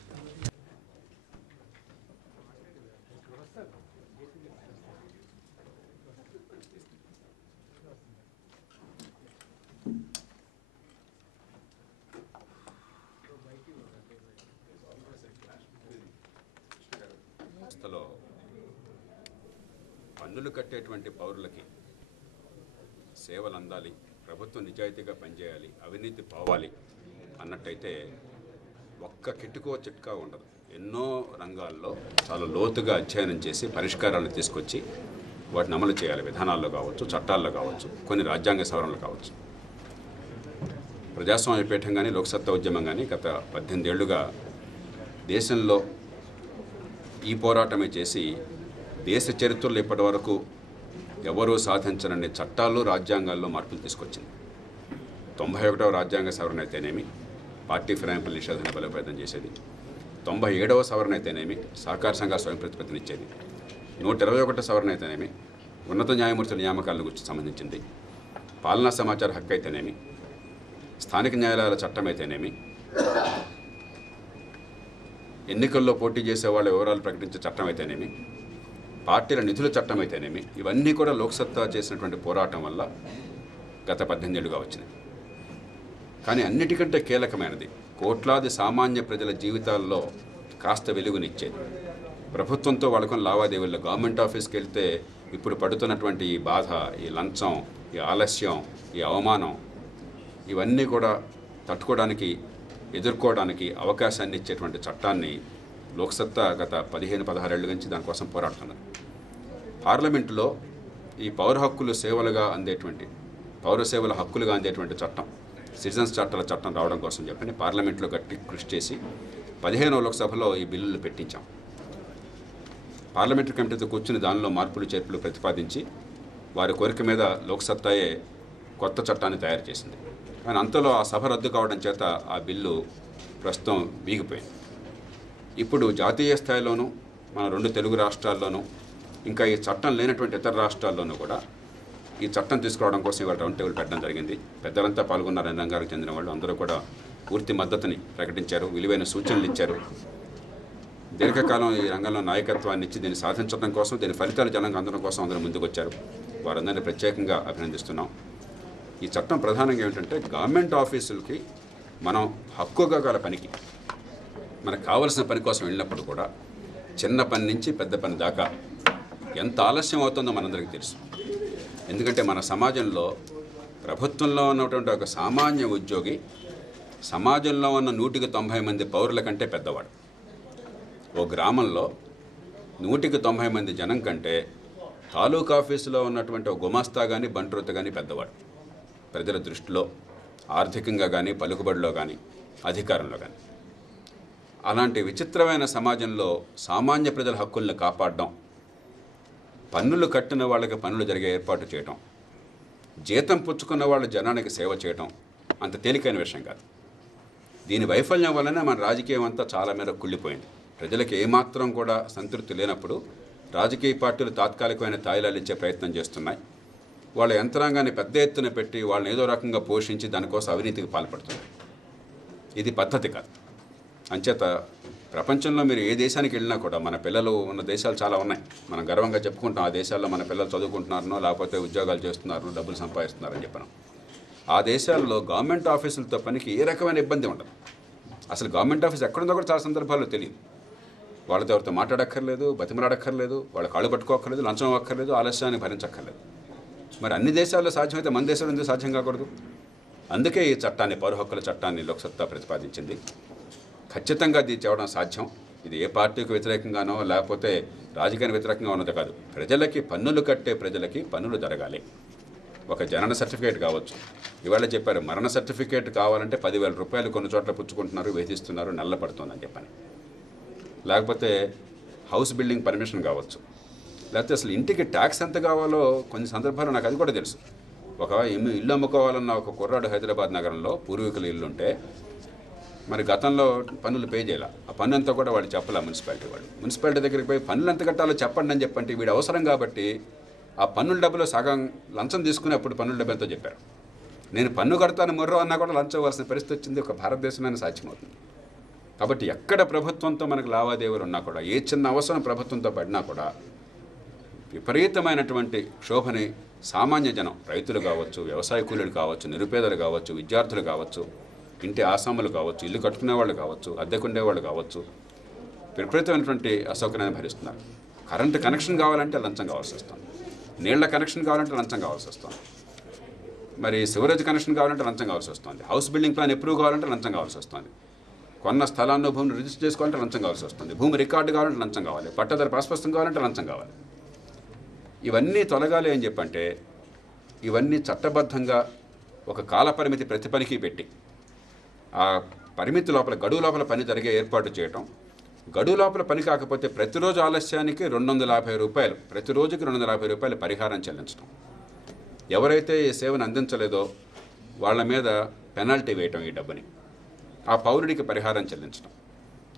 సంస్థలో పన్నులు కట్టేటువంటి పౌరులకి సేవలు అందాలి, ప్రభుత్వం నిజాయితీగా పనిచేయాలి, అవినీతి పోవాలి అన్నట్టయితే ఒక్క కిటుకో చిట్కా ఉండదు. ఎన్నో రంగాల్లో చాలా లోతుగా అధ్యయనం చేసి పరిష్కారాలు తీసుకొచ్చి వాటిని అమలు చేయాలి. విధానాల్లో కావచ్చు, చట్టాల్లో కావచ్చు, కొన్ని రాజ్యాంగ సవరణలు కావచ్చు. ప్రజాస్వామ్య పీఠం కానీ లోక్సత్తా ఉద్యమం కానీ గత 18 ఏళ్లుగా దేశంలో ఈ పోరాటమే చేసి దేశ చరిత్రలో ఇప్పటి వరకు ఎవరూ సాధించనన్ని చట్టాలు, రాజ్యాంగాల్లో మార్పులు తీసుకొచ్చింది. 91వ రాజ్యాంగ సవరణ అయితేనేమి, పార్టీ ఫిరాయింపుల నిషేధాన్ని బలోపేతం చేసేది, 97వ సవరణ అయితేనేమి, సహకార సంఘాల స్వయం ప్రతిపత్తినిచ్చేది, 121వ సవరణ అయితేనేమి, ఉన్నత న్యాయమూర్తుల నియామకాల గురించి సంబంధించింది, పాలనా సమాచార హక్కు అయితేనేమి, స్థానిక న్యాయాలయాల చట్టం అయితేనేమి, ఎన్నికల్లో పోటీ చేసే వాళ్ళ వివరాలు ప్రకటించే చట్టం అయితేనేమి, పార్టీల నిధుల చట్టం అయితేనేమి, ఇవన్నీ కూడా లోక్సత్తా చేసినటువంటి పోరాటం వల్ల గత 18 ఏళ్లుగా వచ్చినాయి. కానీ అన్నిటికంటే కీలకమైనది కోట్లాది సామాన్య ప్రజల జీవితాల్లో కాస్త వెలుగునిచ్చేది. ప్రభుత్వంతో వాళ్ళకున్న లావాదేవీల్లో గవర్నమెంట్ ఆఫీస్కి వెళ్తే ఇప్పుడు పడుతున్నటువంటి ఈ బాధ, ఈ లంచం, ఈ ఆలస్యం, ఈ అవమానం, ఇవన్నీ కూడా తట్టుకోవడానికి, ఎదుర్కోవడానికి అవకాశాన్ని ఇచ్చేటువంటి చట్టాన్ని లోక్సత్తా గత 15-16 ఏళ్ళ నుంచి దానికోసం పోరాడుతున్నారు. పార్లమెంటులో ఈ పౌర హక్కులు సేవలుగా అందేటువంటి, పౌర సేవల హక్కులుగా అందేటువంటి చట్టం, సిటిజన్స్ చార్టర్ల చట్టం రావడం కోసం చెప్పని పార్లమెంట్లో గట్టి కృషి చేసి 15వ లోక్సభలో ఈ బిల్లులు పెట్టించాం. పార్లమెంటరీ కమిటీతో కూర్చుని దానిలో మార్పులు చేర్పులు ప్రతిపాదించి వారి కోరిక మీద లోక్సత్తాయే కొత్త చట్టాన్ని తయారు చేసింది. కానీ అంతలో ఆ సభ రద్దు కావడం చేత ఆ బిల్లు ప్రస్తుతం వీగిపోయింది. ఇప్పుడు జాతీయ స్థాయిలోనూ మన 2 తెలుగు రాష్ట్రాల్లోనూ ఇంకా ఈ చట్టం లేనటువంటి ఇతర రాష్ట్రాల్లోనూ కూడా ఈ చట్టం తీసుకురావడం కోసం ఇవాళ రౌండ్ టేబుల్ పెట్టడం జరిగింది. పెద్దలంతా పాల్గొన్నారు. అన్ని రంగాలకు చెందిన వాళ్ళు అందరూ కూడా పూర్తి మద్దతుని ప్రకటించారు, విలువైన సూచనలు ఇచ్చారు. దీర్ఘకాలం ఈ రంగంలో నాయకత్వాన్ని ఇచ్చి దీన్ని సాధించడం కోసం, దీని ఫలితాలు జనంగా అందడం కోసం అందరూ ముందుకు వచ్చారు. వారందరినీ ప్రత్యేకంగా అభినందిస్తున్నాం. ఈ చట్టం ప్రధానంగా ఏమిటంటే గవర్నమెంట్ ఆఫీసులకి మనం హక్కుగా గల పనికి, మనకు కావలసిన పని కోసం వెళ్ళినప్పుడు కూడా చిన్న పని నుంచి పెద్ద పని దాకా ఎంత ఆలస్యం అవుతుందో మనందరికీ తెలుసు. ఎందుకంటే మన సమాజంలో ప్రభుత్వంలో ఉన్నటువంటి ఒక సామాన్య ఉద్యోగి సమాజంలో ఉన్న 190 మంది పౌరుల కంటే పెద్దవాడు. ఓ గ్రామంలో 190 మంది జనం కంటే తాలూకా ఆఫీసులో ఉన్నటువంటి ఒక గుమాస్తా కానీ బంట్రోత కానీ పెద్దవాడు ప్రజల దృష్టిలో, ఆర్థికంగా కానీ, పలుకుబడిలో కానీ, అధికారంలో కానీ. అలాంటి విచిత్రమైన సమాజంలో సామాన్య ప్రజల హక్కుల్ని కాపాడడం, పన్నులు కట్టిన వాళ్ళకి పనులు జరిగే ఏర్పాటు చేయటం, జీతం పుచ్చుకున్న వాళ్ళ జనానికి సేవ చేయటం అంత తేలికైన విషయం కాదు. దీని వైఫల్యం వల్లనే మన రాజకీయం అంతా చాలా మేర కుళ్ళిపోయింది. ప్రజలకు ఏమాత్రం కూడా సంతృప్తి లేనప్పుడు రాజకీయ పార్టీలు తాత్కాలికమైన తాయిలాలు ఇచ్చే ప్రయత్నం చేస్తున్నాయి. వాళ్ళ యంత్రాంగాన్ని పెద్ద ఎత్తున పెట్టి వాళ్ళని ఏదో రకంగా పోషించి దానికోసం అవినీతికి పాల్పడుతున్నారు. ఇది పద్ధతి కాదు. అంచేత ప్రపంచంలో మీరు ఏ దేశానికి వెళ్ళినా కూడా మన పిల్లలు ఉన్న దేశాలు చాలా ఉన్నాయి. మనం గర్వంగా చెప్పుకుంటాం ఆ దేశాల్లో మన పిల్లలు చదువుకుంటున్నారనో లేకపోతే ఉద్యోగాలు చేస్తున్నారనో డబ్బులు సంపాదిస్తున్నారని చెప్పడం. ఆ దేశాల్లో గవర్నమెంట్ ఆఫీసులతో పనికి ఏ రకమైన ఇబ్బంది ఉండదు. అసలు గవర్నమెంట్ ఆఫీస్ ఎక్కడుందో కూడా చాలా సందర్భాల్లో తెలియదు. వాళ్ళతో ఎవరితో మాట్లాడక్కర్లేదు, బతిమలాడక్కర్లేదు, వాళ్ళ కాళ్ళు పట్టుకోక్కర్లేదు, లంచం అక్కర్లేదు, ఆలస్యాన్ని భరించక్కర్లేదు. మరి అన్ని దేశాల్లో సాధ్యమైతే మన దేశంలో ఎందుకు సాధ్యం కాకూడదు? అందుకే ఈ చట్టాన్ని, పౌర హక్కుల చట్టాన్ని లోక్సత్తా ప్రతిపాదించింది. ఖచ్చితంగా ఇది చేయడం సాధ్యం. ఇది ఏ పార్టీకి వ్యతిరేకంగానో లేకపోతే రాజకీయానికి వ్యతిరేకంగా ఉన్నది కాదు. ప్రజలకి పన్నులు కట్టే ప్రజలకి పన్నులు జరగాలి. ఒక జనన సర్టిఫికేట్ కావచ్చు, ఇవాళ చెప్పారు మరణ సర్టిఫికేట్ కావాలంటే 10,000 రూపాయలు కొన్ని చోట్ల పుచ్చుకుంటున్నారు, వేధిస్తున్నారు, నల్ల పడుతుందని చెప్పని. లేకపోతే హౌస్ బిల్డింగ్ పర్మిషన్ కావచ్చు, లేకపోతే అసలు ఇంటికి ట్యాక్స్ ఎంత కావాలో కొన్ని సందర్భాల్లో నాకు అది కూడా తెలుసు. ఒక ఇల్లు అమ్ముకోవాలన్న ఒక కుర్రాడు హైదరాబాద్ నగరంలో పూర్వీకుల ఇల్లు ఉంటే మరి గతంలో పన్నులు పే చేయాలి. ఆ పన్ను అంతా కూడా వాళ్ళు చెప్పాలి మున్సిపాలిటీ వాళ్ళు. మున్సిపాలిటీ దగ్గరికి పోయి పన్నులు ఎంత కట్టాలో చెప్పండి అని చెప్పంటే వీడు అవసరం కాబట్టి ఆ పన్నుల డబ్బులో సగం లంచం తీసుకుని అప్పుడు పన్నుల డబ్బు ఎంతో చెప్పారు. నేను పన్ను కడతాను మొర్రో అన్నా కూడా లంచం ఇవ్వాల్సిన పరిస్థితి వచ్చింది. ఒక భారతదేశంలోనే సాధ్యమవుతుంది. కాబట్టి ఎక్కడ ప్రభుత్వంతో మనకు లావాదేవీలు ఉన్నా కూడా, ఏ చిన్న అవసరం ప్రభుత్వంతో పడినా కూడా విపరీతమైనటువంటి క్షోభని సామాన్య జనం, రైతులు కావచ్చు, వ్యవసాయ కూలీలు కావచ్చు, నిరుపేదలు కావచ్చు, విద్యార్థులు కావచ్చు, ఇంటి ఆసాములు కావచ్చు, ఇల్లు కట్టుకునే వాళ్ళు కావచ్చు, అద్దెకుండేవాళ్ళు కావచ్చు, విపరీతమైనటువంటి అసౌకర్యాన్ని భరిస్తున్నారు. కరెంటు కనెక్షన్ కావాలంటే లంచం కావాల్సి వస్తుంది, నీళ్ల కనెక్షన్ కావాలంటే లంచం కావాల్సి వస్తుంది, మరి సివరేజ్ కనెక్షన్ కావాలంటే లంచం కావాల్సి వస్తుంది, హౌస్ బిల్డింగ్ ప్లాన్ అప్రూవ్ కావాలంటే లంచం కావాల్సి వస్తుంది, కొన్న స్థలాన్ని భూమిని రిజిస్టర్ చేసుకోవాలంటే లంచం కావాల్సి వస్తుంది, భూమి రికార్డు కావాలంటే లంచం కావాలి, పట్టదారు పాస్పుస్తకం కావాలంటే లంచం కావాలి. ఇవన్నీ తొలగాలి అని చెప్పంటే ఇవన్నీ చట్టబద్ధంగా ఒక కాలపరిమితి ప్రతి పనికి పెట్టి ఆ పరిమితి లోపల, గడువు లోపల పని జరిగే ఏర్పాటు చేయటం. గడువు లోపల పని కాకపోతే ప్రతిరోజు ఆలస్యానికి 250 రూపాయలు, ప్రతిరోజుకి 250 రూపాయలు పరిహారం చెల్లించడం. ఎవరైతే ఈ సేవను అందించలేదో వాళ్ళ మీద పెనాల్టీ వేయటం, ఈ డబ్బుని ఆ పౌరుడికి పరిహారం చెల్లించడం.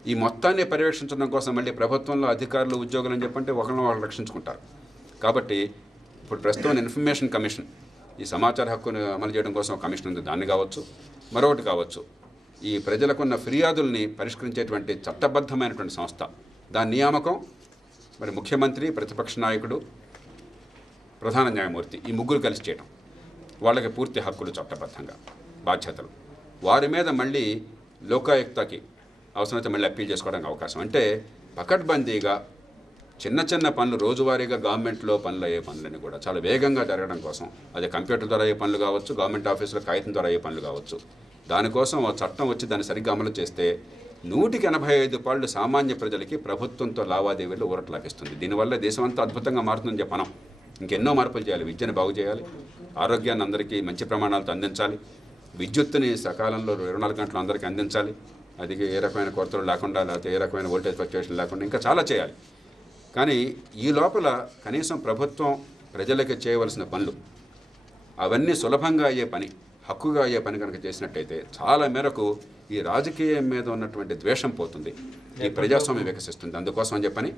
ఈ మొత్తాన్ని పర్యవేక్షించడం కోసం మళ్ళీ ప్రభుత్వంలో అధికారులు, ఉద్యోగులు అని చెప్పంటే ఒకరిని వాళ్ళు రక్షించుకుంటారు. కాబట్టి ఇప్పుడు ప్రస్తుతం ఇన్ఫర్మేషన్ కమిషన్, ఈ సమాచార హక్కును అమలు చేయడం కోసం ఒక కమిషన్ ఉంది, దాన్ని కావచ్చు, మరొకటి కావచ్చు, ఈ ప్రజలకున్న ఫిర్యాదుల్ని పరిష్కరించేటువంటి చట్టబద్ధమైనటువంటి సంస్థ, దాని నియామకం మరి ముఖ్యమంత్రి, ప్రతిపక్ష నాయకుడు, ప్రధాన న్యాయమూర్తి, ఈ ముగ్గురు కలిసి చేయడం. వాళ్ళకి పూర్తి హక్కులు, చట్టబద్ధంగా బాధ్యతలు. వారి మీద మళ్ళీ లోకాయుక్తకి అవసరమైతే మళ్ళీ అప్పీల్ చేసుకోవడానికి అవకాశం. అంటే పకడ్బందీగా చిన్న చిన్న పనులు, రోజువారీగా గవర్నమెంట్లో పనులు అయ్యే పనులని కూడా చాలా వేగంగా జరగడం కోసం, అది కంప్యూటర్ ద్వారా అయ్యే పనులు కావచ్చు, గవర్నమెంట్ ఆఫీసులో కాగితం ద్వారా అయ్యే పనులు కావచ్చు, దానికోసం ఆ చట్టం వచ్చి దాన్ని సరిగ్గా అమలు చేస్తే 185 పాళ్ళు సామాన్య ప్రజలకి ప్రభుత్వంతో లావాదేవీలు ఊరట లభిస్తుంది. దీనివల్ల దేశం అంతా అద్భుతంగా మారుతుందని చెప్పనం. ఇంకెన్నో మార్పులు చేయాలి. విద్యను బాగు చేయాలి, ఆరోగ్యాన్ని అందరికీ మంచి ప్రమాణాలతో అందించాలి, విద్యుత్తుని సకాలంలో 24 గంటలు అందరికీ అందించాలి, అది ఏ రకమైన కొరతలు లేకుండా, లేకపోతే ఏ రకమైన వోల్టేజ్ ఫ్లక్చుయేషన్ లేకుండా ఇంకా చాలా చేయాలి. కానీ ఈ లోపల కనీసం ప్రభుత్వం ప్రజలకి చేయవలసిన పనులు అవన్నీ సులభంగా అయ్యే పని, హక్కుగా అయ్యే పని కనుక చేసినట్టయితే చాలా మేరకు ఈ రాజకీయం మీద ఉన్నటువంటి ద్వేషం పోతుంది, ఈ ప్రజాస్వామ్యం వికసిస్తుంది. అందుకోసం అని చెప్పని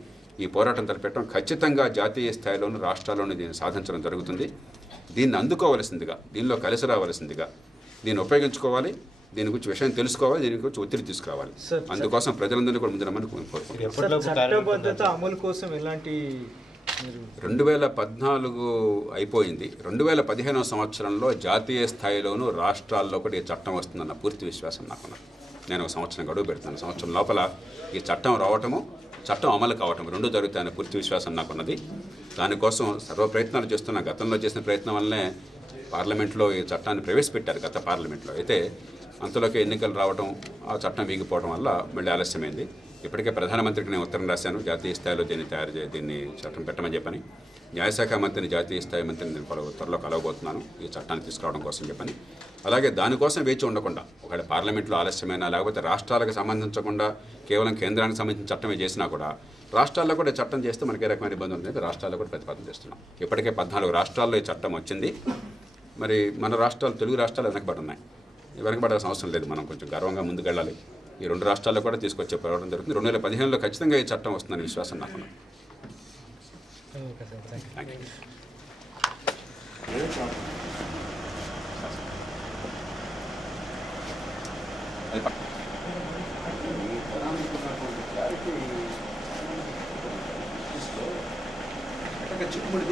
ఈ పోరాటం తలపెట్టడం ఖచ్చితంగా జాతీయ స్థాయిలోనూ రాష్ట్రాల్లోనూ దీన్ని సాధించడం జరుగుతుంది. దీన్ని అందుకోవలసిందిగా, దీనిలో కలిసి రావాల్సిందిగా, దీన్ని ఉపయోగించుకోవాలి, దీని గురించి విషయం తెలుసుకోవాలి, దీని గురించి ఒత్తిడి తీసుకురావాలి. అందుకోసం ప్రజలందరినీ కూడా ముందు రమ్మని కోరుకుంటున్నాను. చట్టబద్ధత అమలు కోసం ఎలాంటి 2014 అయిపోయింది. 2015 సంవత్సరంలో జాతీయ స్థాయిలోనూ రాష్ట్రాల్లో కూడా ఈ చట్టం వస్తుందన్న పూర్తి విశ్వాసం నాకున్నది. నేను ఒక సంవత్సరం గడువు పెడుతున్నాను. సంవత్సరం లోపల ఈ చట్టం రావటము, చట్టం అమలు కావటం రెండూ జరుగుతాయన్న పూర్తి విశ్వాసం నాకున్నది. దానికోసం సర్వ ప్రయత్నాలు చేస్తున్నా. గతంలో చేసిన ప్రయత్నం వల్లనే పార్లమెంట్లో ఈ చట్టాన్ని ప్రవేశపెట్టారు, గత పార్లమెంట్లో. అయితే అంతలోకి ఎన్నికలు రావడం, ఆ చట్టం వీగిపోవడం వల్ల మళ్ళీ ఆలస్యమైంది. ఇప్పటికే ప్రధానమంత్రికి నేను ఉత్తరం రాశాను, జాతీయ స్థాయిలో దీన్ని చట్టం పెట్టమని చెప్పని. న్యాయశాఖ మంత్రిని, జాతీయ స్థాయి మంత్రిని నేను త్వరలో కలవబోతున్నాను ఈ చట్టాన్ని తీసుకురావడం కోసం చెప్పని. అలాగే దానికోసం వేచి ఉండకుండా, ఒకవేళ పార్లమెంట్లో ఆలస్యమైనా లేకపోతే రాష్ట్రాలకు సంబంధించకుండా కేవలం కేంద్రానికి సంబంధించిన చట్టమే చేసినా కూడా రాష్ట్రాల్లో కూడా చట్టం చేస్తే మనకి ఏ రకమైన ఇబ్బంది ఉంటుంది, రాష్ట్రాల్లో కూడా ప్రతిపాదన చేస్తున్నాం. ఇప్పటికే 14 రాష్ట్రాల్లో ఈ చట్టం వచ్చింది. మరి మన రాష్ట్రాలు, తెలుగు రాష్ట్రాలు వెనకబడి ఉన్నాయి. వెనకబడాల్సిన అవసరం లేదు, మనం కొంచెం గర్వంగా ముందుకెళ్ళాలి. ఈ 2 రాష్ట్రాల్లో కూడా తీసుకొచ్చే పోరాటం జరుగుతుంది. 2015లో ఖచ్చితంగా ఈ చట్టం వస్తుందనే విశ్వాసం నాకు. చిక్కుముడి